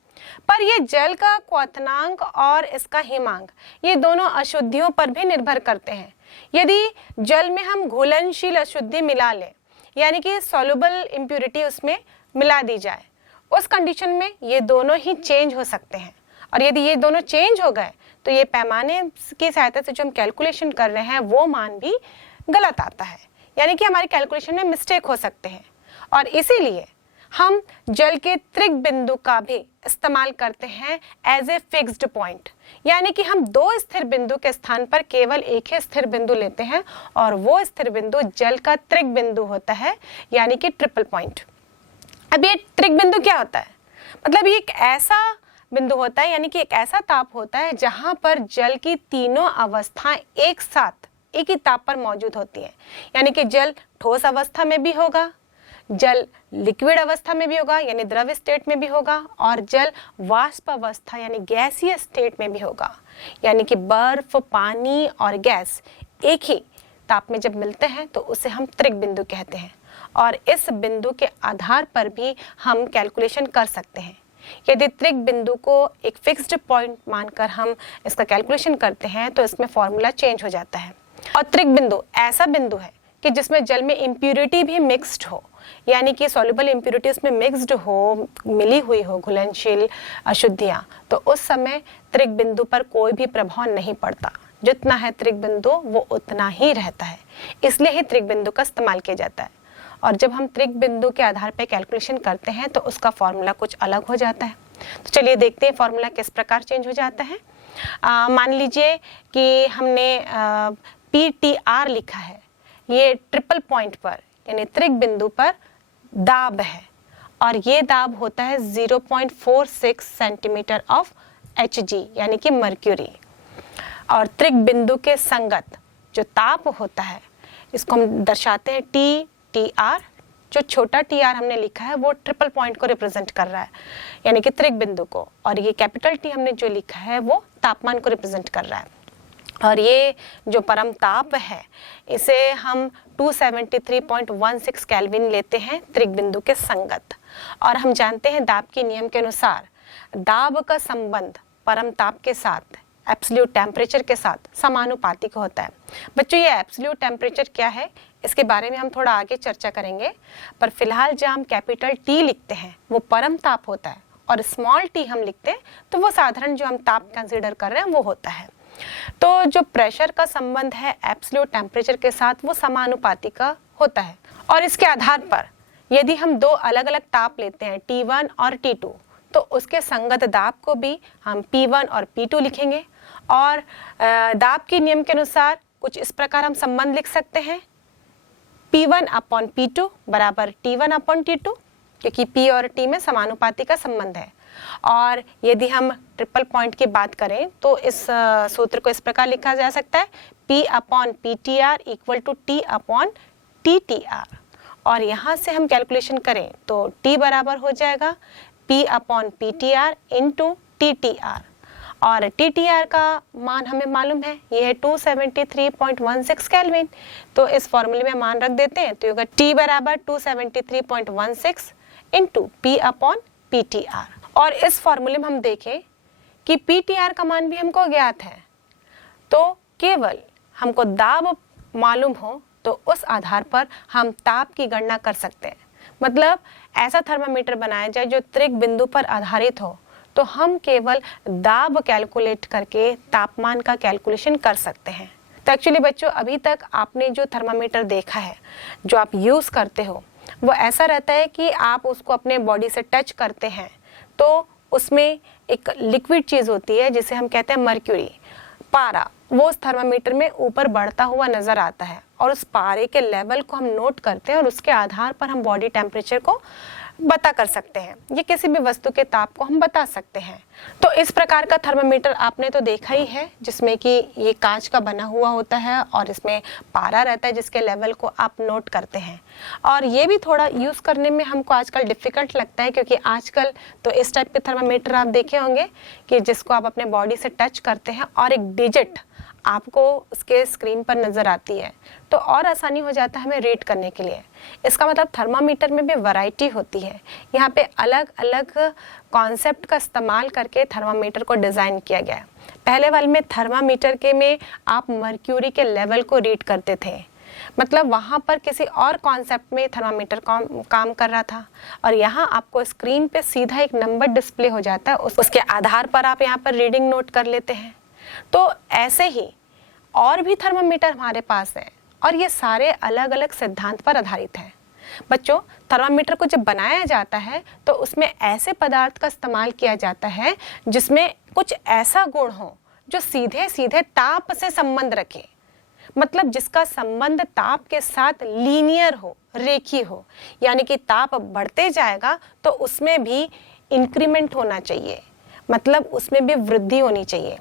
पर ये जल का क्वथनांक और इसका हिमांक ये दोनों अशुद्धियों पर भी निर्भर करते हैं। यदि जल में हम घुलनशील अशुद्धि मिला लें यानी कि सॉल्युबल इम्प्यूरिटी उसमें मिला दी जाए, उस कंडीशन में ये दोनों ही चेंज हो सकते हैं। और यदि ये दोनों चेंज हो गए तो ये पैमाने की सहायता से जो हम कैलकुलेशन कर रहे हैं वो मान भी गलत आता है, यानी कि हमारे कैलकुलेशन में मिस्टेक हो सकते हैं। और इसीलिए हम जल के त्रिक बिंदु का भी इस्तेमाल करते हैं एज ए फिक्स्ड पॉइंट, यानी कि हम दो स्थिर बिंदु के स्थान पर केवल एक ही स्थिर बिंदु लेते हैं और वो स्थिर बिंदु जल का त्रिक बिंदु होता है, यानी कि ट्रिपल पॉइंट। अब ये त्रिक बिंदु क्या होता है? मतलब ये एक ऐसा बिंदु होता है, यानी कि एक ऐसा ताप होता है जहां पर जल की तीनों अवस्थाएं एक साथ एक ही ताप पर मौजूद होती है। यानी कि जल ठोस अवस्था में भी होगा, जल लिक्विड अवस्था में भी होगा यानी द्रव स्टेट में भी होगा, और जल वाष्प अवस्था यानी गैसीय स्टेट में भी होगा। यानी कि बर्फ, पानी और गैस एक ही ताप में जब मिलते हैं तो उसे हम त्रिक बिंदु कहते हैं। और इस बिंदु के आधार पर भी हम कैलकुलेशन कर सकते हैं। यदि त्रिक बिंदु को एक फिक्स्ड पॉइंट मानकर हम इसका कैलकुलेशन करते हैं तो इसमें फॉर्मूला चेंज हो जाता है। और त्रिक बिंदु ऐसा बिंदु है कि जिसमें जल में इम्प्यूरिटी भी मिक्स्ड हो, यानी कि सॉल्युबल इम्प्यूरिटी उसमें मिक्स्ड हो, मिली हुई हो घुलनशील अशुद्धियां, तो उस समय त्रिक बिंदु पर कोई भी प्रभाव नहीं पड़ता। जितना है त्रिक बिंदु वो उतना ही रहता है, इसलिए ही त्रिक बिंदु का इस्तेमाल किया जाता है। और जब हम त्रिक बिंदु के आधार पर कैलकुलेशन करते हैं तो उसका फॉर्मूला कुछ अलग हो जाता है। तो चलिए देखते हैं फॉर्मूला किस प्रकार चेंज हो जाता है। मान लीजिए कि हमने PTR लिखा है, ये ट्रिपल पॉइंट पर यानी त्रिक बिंदु पर दाब है और ये दाब होता है 0.46 सेंटीमीटर ऑफ Hg यानी कि मर्क्यूरी। और त्रिक बिंदु के संगत जो ताप होता है इसको हम दर्शाते हैं TR। जो छोटा TR हमने लिखा है वो ट्रिपल पॉइंट को रिप्रेजेंट कर रहा है यानी कि त्रिक बिंदु को, और ये कैपिटल T हमने जो लिखा है वो तापमान को रिप्रेजेंट कर रहा है। और ये जो परम ताप है इसे हम 273.16 केल्विन लेते हैं त्रिक बिंदु के संगत। और हम जानते हैं दाब के नियम के अनुसार दाब का संबंध परम ताप के साथ एब्सोल्यूट टेम्परेचर के साथ समानुपातिक होता है। बच्चों ये एब्सोल्यूट टेम्परेचर क्या है इसके बारे में हम थोड़ा आगे चर्चा करेंगे, पर फिलहाल जब हम कैपिटल T लिखते हैं वो परम ताप होता है और स्मॉल t हम लिखते हैं तो वो साधारण जो हम ताप कंसीडर कर रहे हैं वो होता है। तो जो प्रेशर का संबंध है एब्सोल्यूट टेम्परेचर के साथ वो समानुपातिक का होता है। और इसके आधार पर यदि हम दो अलग अलग ताप लेते हैं T1 और T2 तो उसके संगत दाब को भी हम P1 और P2 लिखेंगे। और दाब के नियम के अनुसार कुछ इस प्रकार हम संबंध लिख सकते हैं, P1/P2 बराबर T1/T2, क्योंकि P और T में समानुपाती का संबंध है। और यदि हम ट्रिपल पॉइंट की बात करें तो इस सूत्र को इस प्रकार लिखा जा सकता है P/PTR = T/TTR। और यहाँ से हम कैलकुलेशन करें तो T बराबर हो जाएगा P/PTR इंटू TTR, और TTR का मान हमें मालूम है, ये है 273.16 केल्विन। तो इस फॉर्मूले में मान रख देते हैं तो होगा T बराबर 273.16 इंटू P/PTR। और इस फॉर्मूले में हम देखें कि PTR का मान भी हमको ज्ञात है, तो केवल हमको दाब मालूम हो तो उस आधार पर हम ताप की गणना कर सकते हैं। मतलब ऐसा थर्मामीटर बनाया जाए जो त्रिक बिंदु पर आधारित हो, तो हम केवल दाब कैलकुलेट करके तापमान का कैलकुलेशन कर सकते हैं। तो एक्चुअली बच्चों, अभी तक आपने जो थर्मामीटर देखा है, जो आप यूज़ करते हो, वो ऐसा रहता है कि आप उसको अपने बॉडी से टच करते हैं तो उसमें एक लिक्विड चीज़ होती है जिसे हम कहते हैं मर्क्यूरी, पारा, वो उस थर्मामीटर में ऊपर बढ़ता हुआ नजर आता है और उस पारे के लेवल को हम नोट करते हैं और उसके आधार पर हम बॉडी टेम्परेचर को बता कर सकते हैं, ये किसी भी वस्तु के ताप को हम बता सकते हैं। तो इस प्रकार का थर्मामीटर आपने तो देखा ही है, जिसमें कि ये कांच का बना हुआ होता है और इसमें पारा रहता है जिसके लेवल को आप नोट करते हैं। और ये भी थोड़ा यूज़ करने में हमको आजकल डिफ़िकल्ट लगता है, क्योंकि आजकल तो इस टाइप के थर्मामीटर आप देखे होंगे कि जिसको आप अपने बॉडी से टच करते हैं और एक डिजिट आपको उसके स्क्रीन पर नज़र आती है, तो और आसानी हो जाता है हमें रीड करने के लिए। इसका मतलब थर्मामीटर में भी वैरायटी होती है। यहाँ पे अलग अलग कॉन्सेप्ट का इस्तेमाल करके थर्मामीटर को डिज़ाइन किया गया है। पहले वाले में थर्मामीटर के में आप मर्क्यूरी के लेवल को रीड करते थे, मतलब वहाँ पर किसी और कॉन्सेप्ट में थर्मामीटर काम कर रहा था, और यहाँ आपको स्क्रीन पे सीधा एक नंबर डिस्प्ले हो जाता है, उसके आधार पर आप यहाँ पर रीडिंग नोट कर लेते हैं। तो ऐसे ही और भी थर्मामीटर हमारे पास है और ये सारे अलग अलग सिद्धांत पर आधारित हैं। बच्चों, थर्मामीटर को जब बनाया जाता है तो उसमें ऐसे पदार्थ का इस्तेमाल किया जाता है जिसमें कुछ ऐसा गुण हो जो सीधे सीधे ताप से संबंध रखे, मतलब जिसका संबंध ताप के साथ लीनियर हो, रेखीय हो, यानी कि ताप बढ़ते जाएगा तो उसमें भी इंक्रीमेंट होना चाहिए, मतलब उसमें भी वृद्धि होनी चाहिए।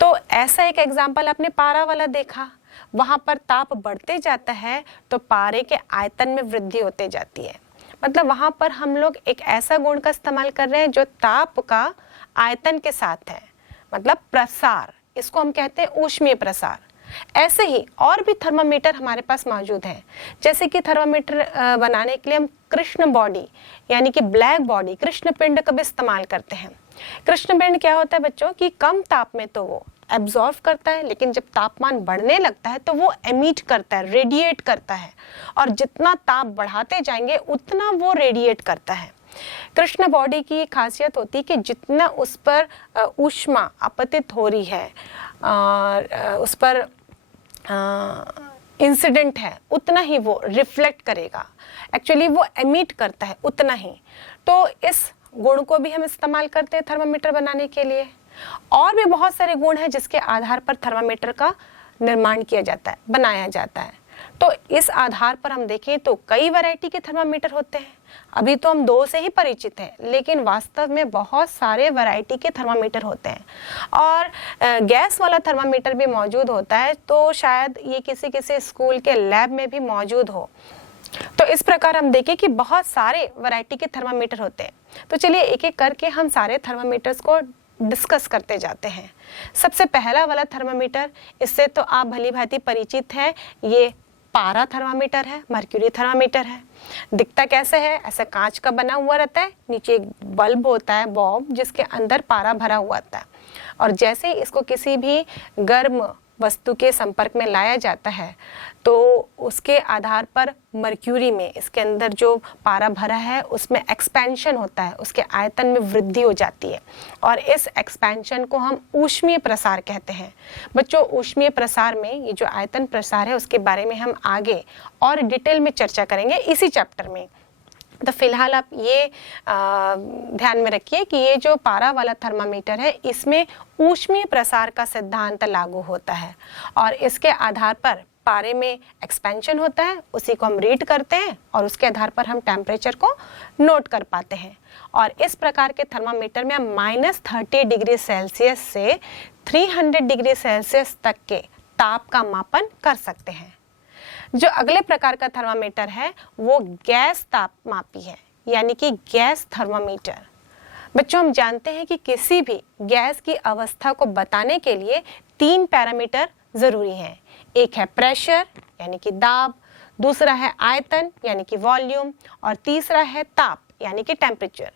तो ऐसा एक एग्जाम्पल आपने पारा वाला देखा, वहां पर ताप बढ़ते जाता है तो पारे के आयतन में वृद्धि होते जाती है। मतलब वहां पर हम लोग एक ऐसा गुण का इस्तेमाल कर रहे हैं जो ताप का आयतन के साथ है, मतलब प्रसार, इसको हम कहते हैं ऊष्मीय प्रसार। ऐसे ही और भी थर्मामीटर हमारे पास मौजूद हैं, जैसे कि थर्मामीटर बनाने के लिए हम कृष्ण बॉडी यानी कि ब्लैक बॉडी, कृष्ण पिंड का भी इस्तेमाल करते हैं। कृष्ण पिंड क्या होता है बच्चों कि कम ताप में तो वो एब्जॉर्व करता है, लेकिन जब तापमान बढ़ने लगता है तो वो एमिट करता है, रेडिएट करता है, और जितना ताप बढ़ाते जाएंगे उतना वो रेडिएट करता है। कृष्ण बॉडी की खासियत होती है कि जितना उस पर ऊष्मा आपतित हो रही है, उस पर इंसिडेंट है, उतना ही वो रिफ्लेक्ट करेगा, एक्चुअली वो एमिट करता है उतना ही। तो इस गुण को भी हम इस्तेमाल करते हैं थर्मामीटर बनाने के लिए। और भी बहुत सारे गुण हैं जिसके आधार पर थर्मामीटर का निर्माण किया जाता है, बनाया जाता है। तो इस आधार पर हम देखें तो कई वैरायटी के थर्मामीटर होते हैं। अभी तो हम 2 से ही परिचित हैं, लेकिन वास्तव में बहुत सारे वैरायटी के थर्मामीटर होते हैं। और गैस वाला थर्मामीटर भी मौजूद होता है, तो शायद ये किसी किसी स्कूल के लैब में भी मौजूद हो। तो इस प्रकार हम देखें कि बहुत सारे वैरायटी के थर्मामीटर होते हैं। तो चलिए एक एक करके हम सारे थर्मामीटर्स को डिस्कस करते जाते हैं। सबसे पहला वाला थर्मामीटर, इससे तो आप भली भांति परिचित हैं, ये पारा थर्मामीटर है, मर्क्यूरी थर्मामीटर है। दिखता कैसे है? ऐसा कांच का बना हुआ रहता है, नीचे एक बल्ब होता है, बॉब, जिसके अंदर पारा भरा हुआ होता है, और जैसे ही इसको किसी भी गर्म वस्तु के संपर्क में लाया जाता है तो उसके आधार पर मर्क्यूरी में, इसके अंदर जो पारा भरा है उसमें एक्सपेंशन होता है, उसके आयतन में वृद्धि हो जाती है, और इस एक्सपेंशन को हम ऊष्मीय प्रसार कहते हैं। बच्चों, ऊष्मीय प्रसार में ये जो आयतन प्रसार है उसके बारे में हम आगे और डिटेल में चर्चा करेंगे इसी चैप्टर में। तो फिलहाल आप ये ध्यान में रखिए कि ये जो पारा वाला थर्मामीटर है इसमें ऊष्मीय प्रसार का सिद्धांत लागू होता है, और इसके आधार पर पारे में एक्सपेंशन होता है, उसी को हम रीड करते हैं और उसके आधार पर हम टेम्परेचर को नोट कर पाते हैं। और इस प्रकार के थर्मामीटर में हम -30 डिग्री सेल्सियस से 300 डिग्री सेल्सियस तक के ताप का मापन कर सकते हैं। जो अगले प्रकार का थर्मामीटर है वो गैस तापमापी है, यानी कि गैस थर्मामीटर। बच्चों, हम जानते हैं कि किसी भी गैस की अवस्था को बताने के लिए 3 पैरामीटर जरूरी हैं। एक है प्रेशर यानी कि दाब, दूसरा है आयतन यानी कि वॉल्यूम, और तीसरा है ताप यानी कि टेम्परेचर।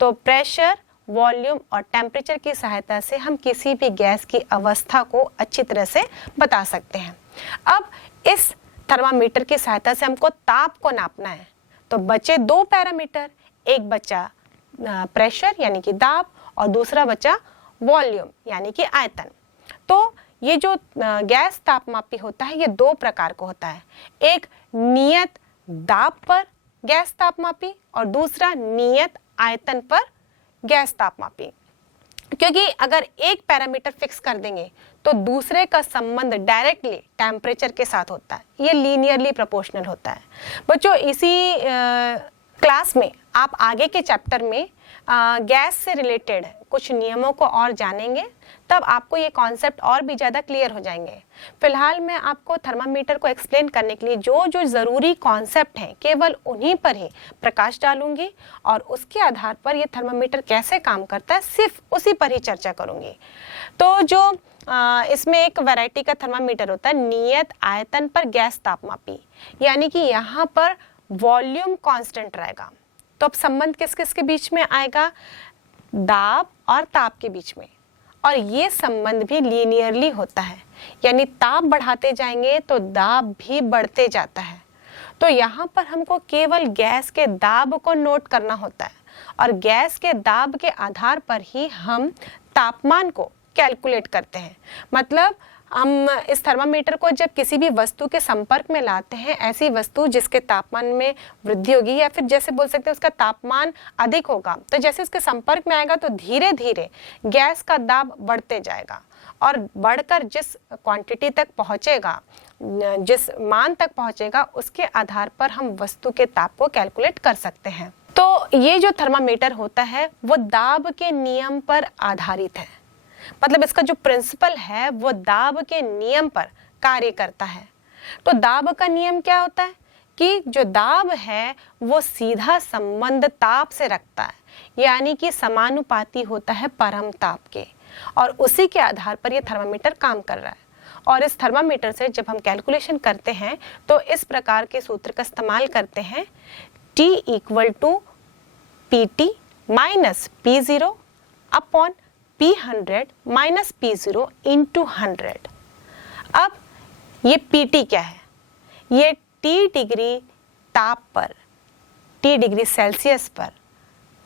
तो प्रेशर, वॉल्यूम और टेम्परेचर की सहायता से हम किसी भी गैस की अवस्था को अच्छी तरह से बता सकते हैं। अब इस थर्मामीटर की सहायता से हमको ताप को नापना है, तो बचे 2 पैरामीटर, एक बचा प्रेशर यानी कि दाब और दूसरा बचा वॉल्यूम यानी कि आयतन। तो ये जो गैस तापमापी होता है ये 2 प्रकार का होता है, एक नियत दाब पर गैस तापमापी और दूसरा नियत आयतन पर गैस तापमापी। क्योंकि अगर एक पैरामीटर फिक्स कर देंगे तो दूसरे का संबंध डायरेक्टली टेम्परेचर के साथ होता है, ये लीनियरली प्रोपोर्शनल होता है। बच्चों, इसी क्लास में आप आगे के चैप्टर में गैस से रिलेटेड कुछ नियमों को और जानेंगे, तब आपको ये कॉन्सेप्ट और भी ज़्यादा क्लियर हो जाएंगे। फिलहाल मैं आपको थर्मामीटर को एक्सप्लेन करने के लिए जो जो ज़रूरी कॉन्सेप्ट हैं केवल उन्हीं पर ही प्रकाश डालूंगी और उसके आधार पर ये थर्मामीटर कैसे काम करता है सिर्फ उसी पर ही चर्चा करूंगी। तो जो इसमें एक वैरायटी का थर्मामीटर होता है नियत आयतन पर गैस तापमापी, यानी कि यहाँ पर वॉल्यूम कांस्टेंट रहेगा। तो अब संबंध किस किस के बीच में आएगा? दाब और ताप के बीच में, और ये संबंध भी लीनियरली होता है, यानी ताप बढ़ाते जाएंगे तो दाब भी बढ़ते जाता है। तो यहाँ पर हमको केवल गैस के दाब को नोट करना होता है और गैस के दाब के आधार पर ही हम तापमान को कैलकुलेट करते हैं। मतलब हम इस थर्मामीटर को जब किसी भी वस्तु के संपर्क में लाते हैं, ऐसी वस्तु जिसके तापमान में वृद्धि होगी या फिर जैसे बोल सकते हैं उसका तापमान अधिक होगा, तो जैसे उसके संपर्क में आएगा तो धीरे धीरे गैस का दाब बढ़ते जाएगा और बढ़कर जिस क्वांटिटी तक पहुंचेगा, जिस मान तक पहुंचेगा, उसके आधार पर हम वस्तु के ताप को कैलकुलेट कर सकते हैं। तो ये जो थर्मामीटर होता है वो दाब के नियम पर आधारित है, मतलब इसका जो प्रिंसिपल है वो दाब के नियम पर कार्य करता है। तो दाब का नियम क्या होता है कि जो दाब है वो सीधा संबंध ताप से रखता है, यानी कि समानुपाती होता है परम ताप के, और उसी के आधार पर ये थर्मामीटर काम कर रहा है। और इस थर्मामीटर से जब हम कैलकुलेशन करते हैं तो इस प्रकार के सूत्र का इस्तेमाल करते हैं, T = PT - P0 upon P100 - P0 × 100। अब ये PT क्या है? ये T डिग्री ताप पर, T डिग्री सेल्सियस पर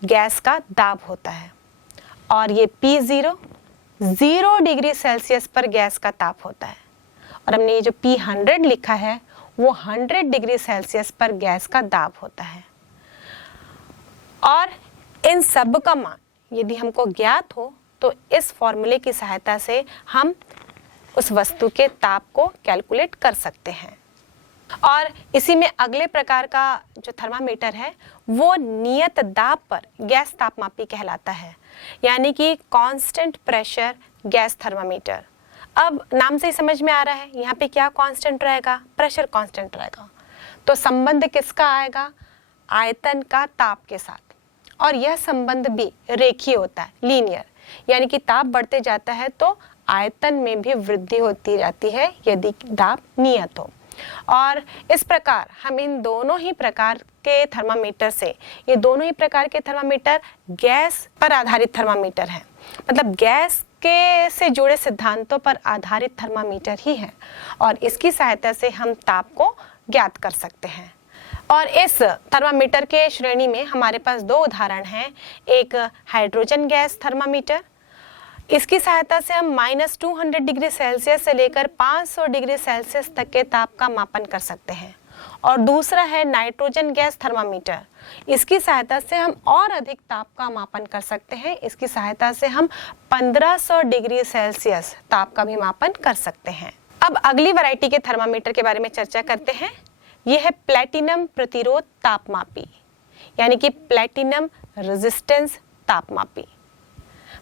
गैस का दाब होता है, और ये P0 0 डिग्री सेल्सियस पर गैस का ताप होता है, और हमने ये जो P100 लिखा है वो 100 डिग्री सेल्सियस पर गैस का दाब होता है। और इन सब का मान यदि हमको ज्ञात हो तो इस फॉर्मूले की सहायता से हम उस वस्तु के ताप को कैलकुलेट कर सकते हैं। और इसी में अगले प्रकार का जो थर्मामीटर है वो नियत दाब पर गैस तापमापी कहलाता है, यानी कि कांस्टेंट प्रेशर गैस थर्मामीटर। अब नाम से ही समझ में आ रहा है यहाँ पे क्या कांस्टेंट रहेगा? प्रेशर कांस्टेंट रहेगा। तो संबंध किसका आएगा? आयतन का ताप के साथ, और यह संबंध भी रेखीय होता है, लीनियर, यानी कि ताप बढ़ते जाता है तो आयतन में भी वृद्धि होती जाती है यदि दाब नियत हो। और इस प्रकार हम इन दोनों ही प्रकार के थर्मामीटर से, ये दोनों ही प्रकार के थर्मामीटर गैस पर आधारित थर्मामीटर हैं, मतलब गैस के से जुड़े सिद्धांतों पर आधारित थर्मामीटर ही है, और इसकी सहायता से हम ताप को ज्ञात कर सकते हैं। और इस थर्मामीटर के श्रेणी में हमारे पास 2 उदाहरण हैं। एक हाइड्रोजन गैस थर्मामीटर, इसकी सहायता से हम -200 डिग्री सेल्सियस से लेकर 500 डिग्री सेल्सियस तक के ताप का मापन कर सकते हैं। और दूसरा है नाइट्रोजन गैस थर्मामीटर, इसकी सहायता से हम और अधिक ताप का मापन कर सकते हैं। इसकी सहायता से हम 1500 डिग्री सेल्सियस ताप का भी मापन कर सकते हैं। अब अगली वैरायटी के थर्मामीटर के बारे में चर्चा करते हैं। यह है प्लैटिनम प्रतिरोध तापमापी, यानी कि प्लैटिनम रेजिस्टेंस तापमापी।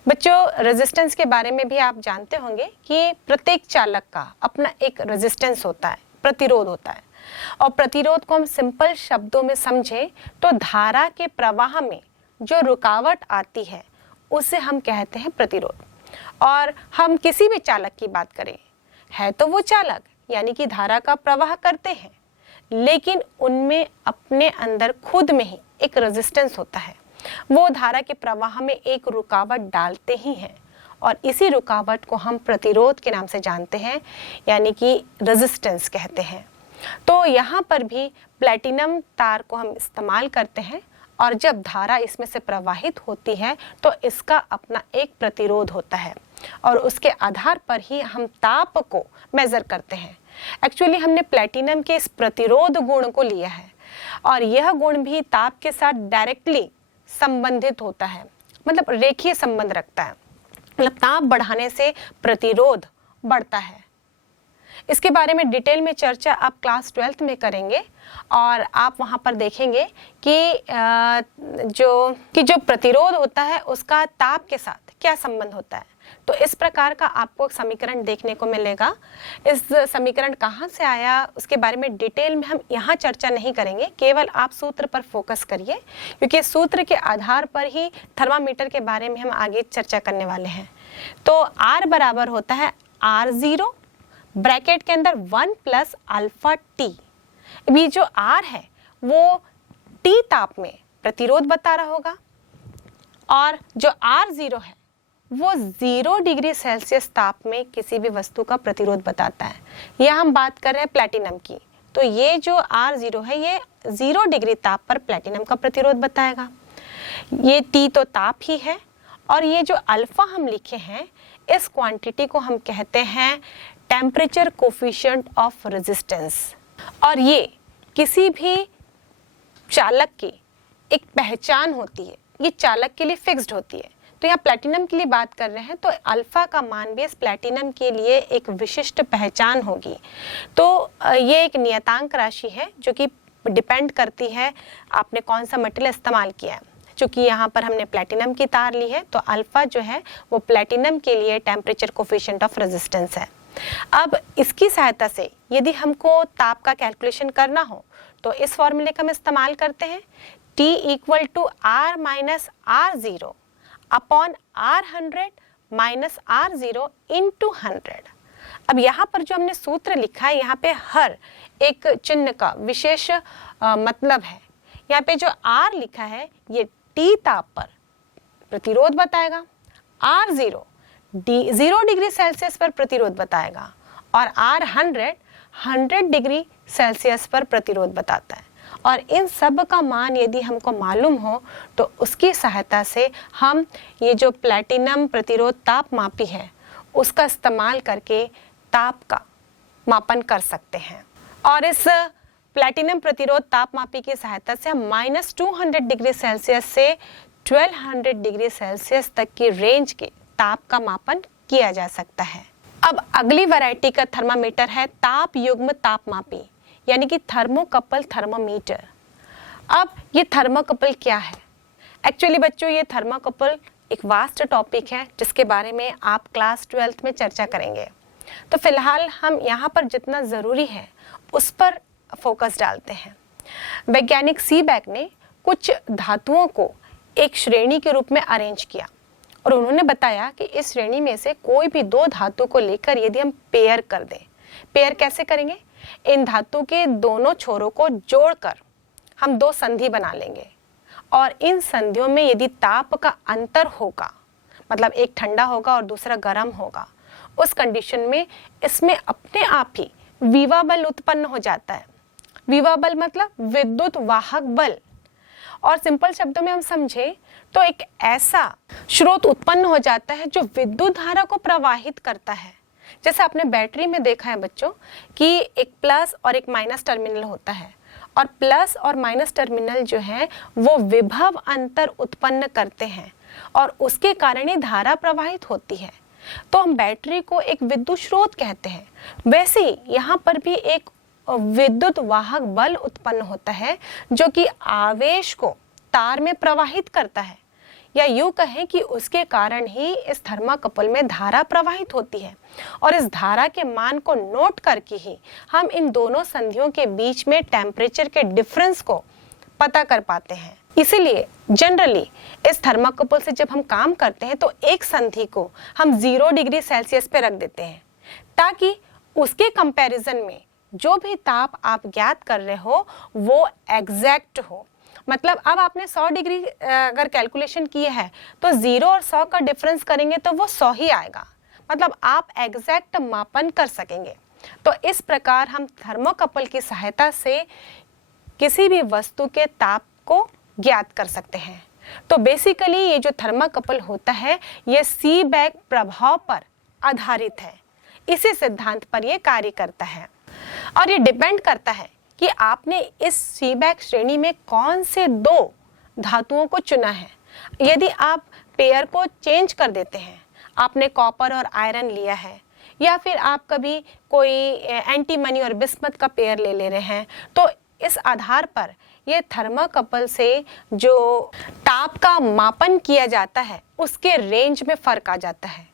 बच्चों, रेजिस्टेंस के बारे में भी आप जानते होंगे कि प्रत्येक चालक का अपना एक रेजिस्टेंस होता है, प्रतिरोध होता है। और प्रतिरोध को हम सिंपल शब्दों में समझें तो धारा के प्रवाह में जो रुकावट आती है उसे हम कहते हैं प्रतिरोध। और हम किसी भी चालक की बात करें, है तो वो चालक यानी कि धारा का प्रवाह करते हैं, लेकिन उनमें अपने अंदर खुद में ही एक रेजिस्टेंस होता है। वो धारा के प्रवाह में एक रुकावट डालते ही हैं और इसी रुकावट को हम प्रतिरोध के नाम से जानते हैं, यानी कि रेजिस्टेंस कहते हैं। तो यहाँ पर भी प्लैटिनम तार को हम इस्तेमाल करते हैं और जब धारा इसमें से प्रवाहित होती है तो इसका अपना एक प्रतिरोध होता है और उसके आधार पर ही हम ताप को मेजर करते हैं। एक्चुअली हमने प्लैटिनम के इस प्रतिरोध गुण को लिया है और यह गुण भी ताप के साथ डायरेक्टली संबंधित होता है, मतलब रेखीय संबंध रखता है। मतलब ताप बढ़ाने से प्रतिरोध बढ़ता है। इसके बारे में डिटेल में चर्चा आप क्लास 12th में करेंगे और आप वहाँ पर देखेंगे कि जो प्रतिरोध होता है उसका ताप के साथ क्या संबंध होता है। तो इस प्रकार का आपको एक समीकरण देखने को मिलेगा। इस समीकरण कहाँ से आया उसके बारे में डिटेल में हम यहाँ चर्चा नहीं करेंगे, केवल आप सूत्र पर फोकस करिए, क्योंकि सूत्र के आधार पर ही थर्मामीटर के बारे में हम आगे चर्चा करने वाले हैं। तो R बराबर होता है R0 ब्रैकेट के अंदर 1 + अल्फा टी। अभी जो R है वो T ताप में प्रतिरोध बता रहा होगा और जो R0 है वो 0 डिग्री सेल्सियस ताप में किसी भी वस्तु का प्रतिरोध बताता है। यह हम बात कर रहे हैं प्लैटिनम की। तो ये जो R0 है ये 0 डिग्री ताप पर प्लैटिनम का प्रतिरोध बताएगा। ये T तो ताप ही है और ये जो अल्फा हम लिखे हैं इस क्वांटिटी को हम कहते हैं टेम्परेचर कोफिशिएंट ऑफ रेजिस्टेंस। और ये किसी भी चालक की एक पहचान होती है, ये चालक के लिए फिक्स्ड होती है। तो यहाँ प्लैटिनम के लिए बात कर रहे हैं तो अल्फा का मान भी इस प्लैटिनम के लिए एक विशिष्ट पहचान होगी। तो ये एक नियतांक राशि है जो कि डिपेंड करती है आपने कौन सा मटेरियल इस्तेमाल किया है। चूँकि यहाँ पर हमने प्लैटिनम की तार ली है तो अल्फा जो है वो प्लैटिनम के लिए टेम्परेचर कोफिशिएंट ऑफ रेजिस्टेंस है। अब इसकी सहायता से यदि हमको ताप का कैलकुलेशन करना हो तो इस फॉर्मूले का हम इस्तेमाल करते हैं, T = R - R0 upon R100 - R0 × 100। अब यहाँ पर जो हमने सूत्र लिखा है यहाँ पे हर एक चिन्ह का विशेष मतलब है। यहाँ पे जो R लिखा है ये T ताप पर प्रतिरोध बताएगा, R0 0 डिग्री सेल्सियस पर प्रतिरोध बताएगा और R100 100 डिग्री सेल्सियस पर प्रतिरोध बताता है। और इन सब का मान यदि हमको मालूम हो तो उसकी सहायता से हम ये जो प्लैटिनम प्रतिरोध ताप मापी है उसका इस्तेमाल करके ताप का मापन कर सकते हैं। और इस प्लैटिनम प्रतिरोध ताप मापी की सहायता से हम -200 डिग्री सेल्सियस से 1200 डिग्री सेल्सियस तक की रेंज के ताप का मापन किया जा सकता है। अब अगली वैरायटी का थर्मामीटर है ताप युग्म तापमापी, यानी कि थर्मोकपल थर्मामीटर। अब ये थर्मोकपल क्या है? एक्चुअली बच्चों ये थर्मोकपल एक वास्ट टॉपिक है जिसके बारे में आप क्लास 12th में चर्चा करेंगे। तो फिलहाल हम यहाँ पर जितना ज़रूरी है उस पर फोकस डालते हैं। वैज्ञानिक सीबैक ने कुछ धातुओं को एक श्रेणी के रूप में अरेंज किया और उन्होंने बताया कि इस श्रेणी में से कोई भी 2 धातु को लेकर यदि हम पेयर कर दें, पेयर कैसे करेंगे? इन धातु के दोनों छोरों को जोड़कर हम 2 संधि बना लेंगे और इन संधियों में यदि ताप का अंतर होगा, मतलब एक ठंडा होगा और दूसरा गर्म होगा, उस कंडीशन में इसमें अपने आप ही विवा बल उत्पन्न हो जाता है। विवा बल मतलब विद्युत वाहक बल। और सिंपल शब्दों में हम समझे तो एक ऐसा स्रोत उत्पन्न हो जाता है जो विद्युत धारा को प्रवाहित करता है। जैसे आपने बैटरी में देखा है बच्चों कि एक प्लस और एक माइनस टर्मिनल होता है और प्लस और माइनस टर्मिनल जो है वो विभव अंतर उत्पन्न करते हैं और उसके कारण ही धारा प्रवाहित होती है। तो हम बैटरी को एक विद्युत स्रोत कहते हैं। वैसे ही यहाँ पर भी एक विद्युत वाहक बल उत्पन्न होता है जो कि आवेश को तार में प्रवाहित करता है। या यूं कहें कि उसके कारण ही इस थर्माकपल में धारा प्रवाहित होती है और इस धारा के मान को नोट करके ही हम इन दोनों संधियों के बीच में टेम्परेचर के डिफरेंस को पता कर पाते हैं। इसीलिए जनरली इस थर्माकपल से जब हम काम करते हैं तो एक संधि को हम 0 डिग्री सेल्सियस पे रख देते हैं ताकि उसके कंपैरिजन में जो भी ताप आप ज्ञात कर रहे हो वो एग्जैक्ट हो। मतलब अब आपने 100 डिग्री अगर कैलकुलेशन की है तो 0 और 100 का डिफरेंस करेंगे तो वो 100 ही आएगा। मतलब आप एग्जैक्ट मापन कर सकेंगे। तो इस प्रकार हम थर्मोकपल की सहायता से किसी भी वस्तु के ताप को ज्ञात कर सकते हैं। तो बेसिकली ये जो थर्मोकपल होता है ये सीबेक प्रभाव पर आधारित है। इसी सिद्धांत पर ये कार्य करता है और ये डिपेंड करता है कि आपने इस सीबेक श्रेणी में कौन से 2 धातुओं को चुना है। यदि आप पेयर को चेंज कर देते हैं, आपने कॉपर और आयरन लिया है या फिर आप कभी कोई एंटीमनी और बिस्मथ का पेयर ले रहे हैं, तो इस आधार पर ये थर्मोकपल से जो ताप का मापन किया जाता है उसके रेंज में फर्क आ जाता है।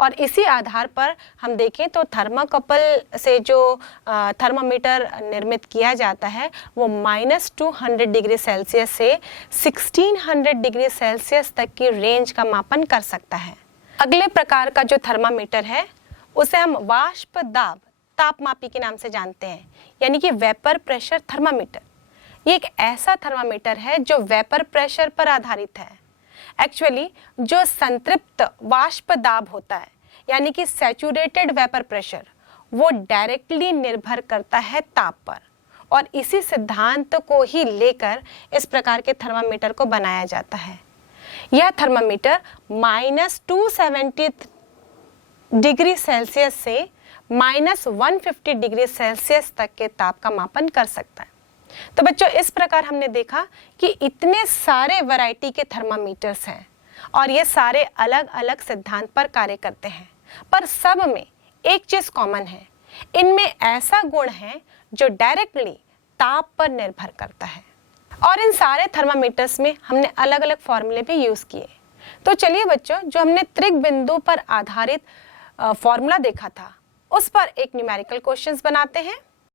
और इसी आधार पर हम देखें तो थर्मोकपल से जो थर्मामीटर निर्मित किया जाता है वो -200 डिग्री सेल्सियस से 1600 डिग्री सेल्सियस तक की रेंज का मापन कर सकता है। अगले प्रकार का जो थर्मामीटर है उसे हम वाष्प दाब तापमापी के नाम से जानते हैं, यानी कि वेपर प्रेशर थर्मामीटर। ये एक ऐसा थर्मामीटर है जो वेपर प्रेशर पर आधारित है। एक्चुअली जो संतृप्त वाष्प दाब होता है यानी कि सैचुरेटेड वेपर प्रेशर वो डायरेक्टली निर्भर करता है ताप पर और इसी सिद्धांत को ही लेकर इस प्रकार के थर्मामीटर को बनाया जाता है। यह थर्मामीटर -270 डिग्री सेल्सियस से -150 डिग्री सेल्सियस तक के ताप का मापन कर सकता है। तो बच्चों इस प्रकार हमने देखा कि इतने सारे वैरायटी के थर्मामीटर्स हैं और ये सारे अलग अलग सिद्धांत पर कार्य करते हैं, पर सब में एक चीज कॉमन है, इनमें ऐसा गुण है जो डायरेक्टली ताप पर निर्भर करता है। और इन सारे थर्मामीटर्स में हमने अलग अलग फॉर्मूले भी यूज किए। तो चलिए बच्चों, जो हमने त्रिक बिंदु पर आधारित फॉर्मूला देखा था उस पर एक न्यूमेरिकल क्वेश्चंस बनाते हैं।